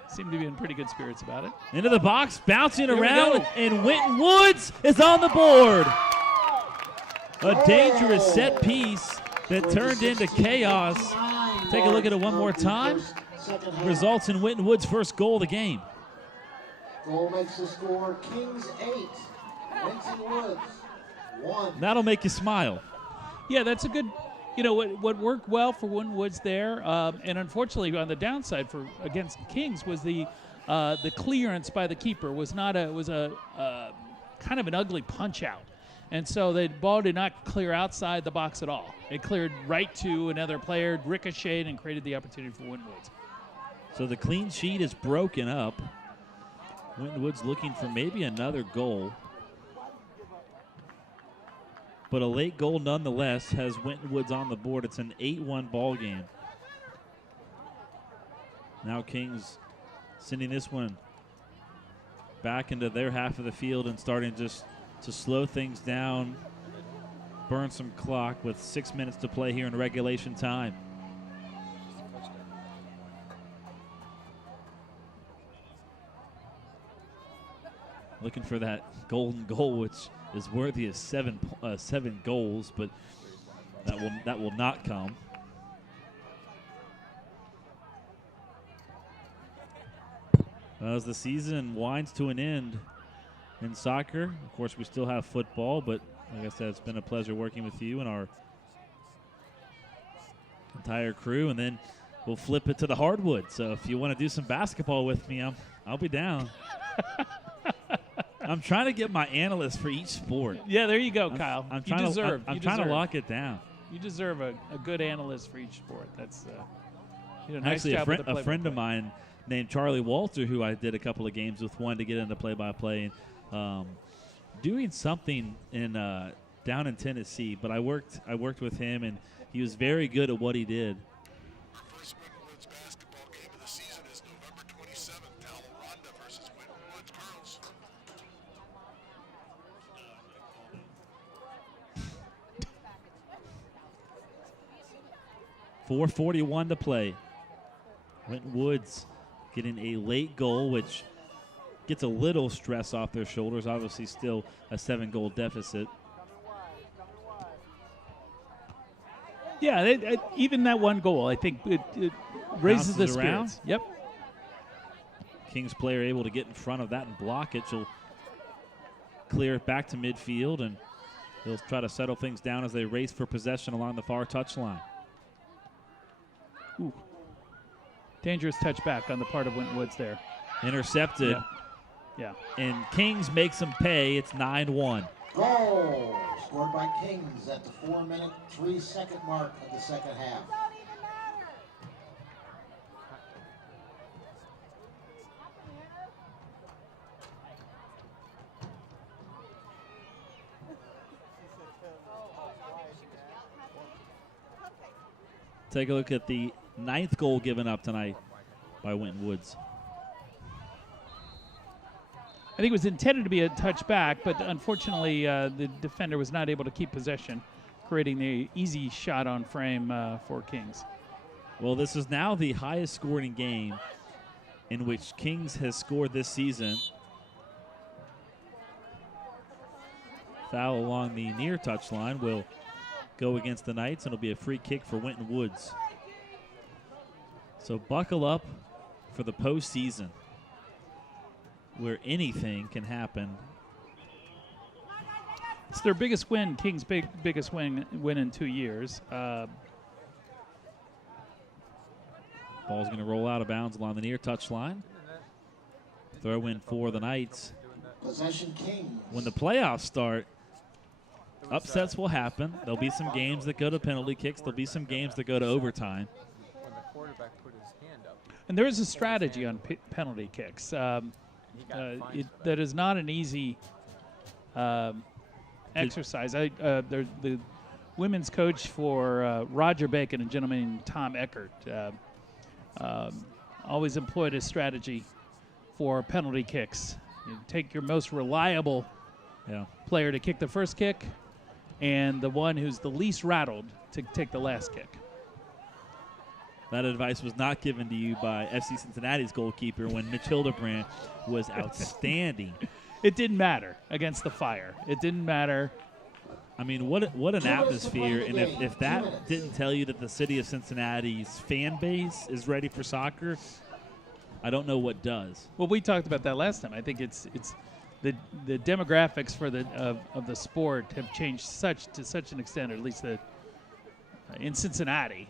seem to be in pretty good spirits about it. Into the box, bouncing around, and Winton Woods is on the board. A dangerous set piece that turned into chaos. Take a look at it one more time. Results in Winton Woods' first goal of the game. Goal makes the score Kings 8, Winton Woods 1. That'll make you smile. Yeah, that's a good. What worked well for Winton Woods there, and unfortunately on the downside for against Kings was the clearance by the keeper was a kind of an ugly punch out, and so the ball did not clear outside the box at all. It cleared right to another player, ricocheted, and created the opportunity for Winton Woods. So the clean sheet is broken up. Winton Woods looking for maybe another goal. But a late goal nonetheless has Winton Woods on the board. It's an 8-1 ball game. Now Kings sending this one back into their half of the field and starting just to slow things down, burn some clock with 6 minutes to play here in regulation time. Looking for that golden goal, which is worthy of seven goals, but that will not come. As the season winds to an end in soccer, of course we still have football, but like I said, it's been a pleasure working with you and our entire crew, and then we'll flip it to the hardwood. So if you want to do some basketball with me, I'll be down. I'm trying to get my analysts for each sport. Yeah, there you go, Kyle. I'm trying to lock it down. You deserve a good analyst for each sport. That's nice actually job a friend of mine named Charlie Walter, who I did a couple of games with, wanted to get into play-by-play, doing something in down in Tennessee. But I worked with him, and he was very good at what he did. First Winton Woods basketball game of the season is November 27th, Ronda versus Winton Woods girls. 4:41 to play. Winton Woods getting a late goal, which gets a little stress off their shoulders. Obviously still a 7-goal deficit. Yeah, even that one goal, I think it raises the spirits. Yep. Kings player able to get in front of that and block it. She'll clear it back to midfield, and they'll try to settle things down as they race for possession along the far touchline. Ooh. Dangerous touchback on the part of Winton Woods there. Intercepted. Yeah. And Kings makes them pay. It's 9-1. Goal scored by Kings at the 4-minute, 3-second mark of the second half. Take a look at the 9th goal given up tonight by Winton Woods. I think it was intended to be a touchback, but unfortunately the defender was not able to keep possession, creating the easy shot on frame for Kings. Well, this is now the highest scoring game in which Kings has scored this season. Foul along the near touchline will go against the Knights, and it'll be a free kick for Winton Woods. So buckle up for the postseason, where anything can happen. It's their biggest win, Kings' biggest win in 2 years. Ball's going to roll out of bounds along the near touchline. Throw in for the Knights. Possession Kings. When the playoffs start, upsets will happen. There'll be some games that go to penalty kicks. There'll be some games that go to overtime. When the quarterback put his hand up. And there is a strategy on penalty kicks. That is not an easy exercise. The women's coach for Roger Bacon, a gentleman named Tom Eckert, always employed a strategy for penalty kicks. You take your most reliable player to kick the first kick, and the one who's the least rattled to take the last kick. That advice was not given to you by FC Cincinnati's goalkeeper when Mitch Hildebrand was outstanding. It didn't matter against the Fire. It didn't matter. I mean, what an atmosphere. And if that didn't tell you that the city of Cincinnati's fan base is ready for soccer, I don't know what does. Well, we talked about that last time. I think it's the demographics for of the sport have changed to such an extent, or at least in Cincinnati,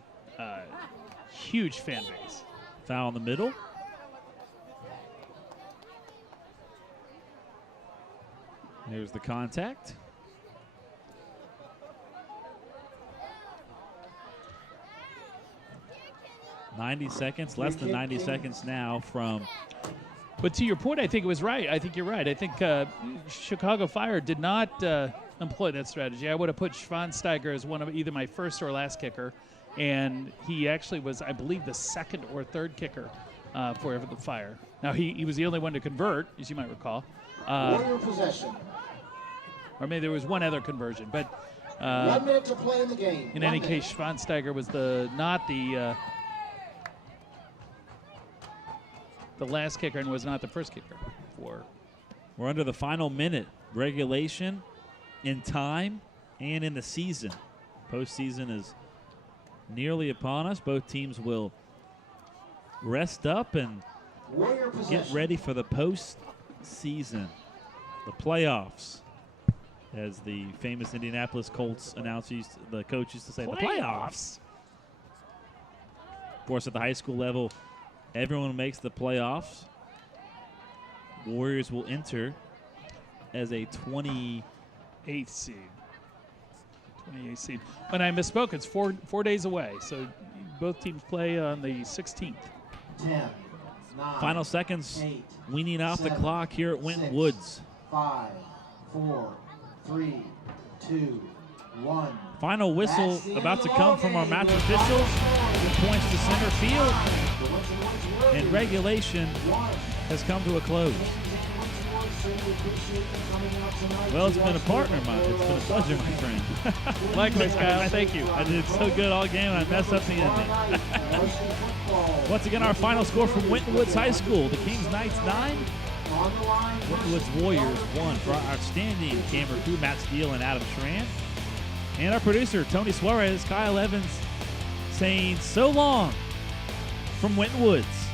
huge fan base. Foul in the middle. Here's the contact. Less than 90 seconds now from. But to your point, I think it was right. I think you're right. I think Chicago Fire did not employ that strategy. I would have put Schwansteiger as one of either my first or last kicker, and he actually was, I believe, the second or third kicker for the Fire. Now, he was the only one to convert, as you might recall. Warrior possession. Or maybe there was one other conversion. But 1 minute to play in the game. In any case, Schwansteiger was not the last kicker and was not the first kicker. We're under the final minute. Regulation in time and in the season. Postseason is nearly upon us. Both teams will rest up and get ready for the postseason, the playoffs. As the famous Indianapolis Colts announcer, the coach used to say, the playoffs. Of course, at the high school level, everyone makes the playoffs. Warriors will enter as a 28th seed. 28th seed. When I misspoke, it's 4 days away. So both teams play on the 16th. 10, 9, final seconds 8, weaning off 7, the clock here at Winton 6, Woods. 5, 4, 3, 2, 1. Final whistle about to come from our match officials. He points to center field. And regulation has come to a close. Well, it's been a partner, it's been a pleasure, my friend. Likewise, Kyle. Thank you. I did so good all game, I messed up the ending. Once again, our final score from Winton Woods High School. The Kings Knights 9, Winton Woods Warriors 1. For our outstanding camera crew, Matt Steele and Adam Schran. And our producer, Tony Suarez, Kyle Evans, saying so long from Winton Woods.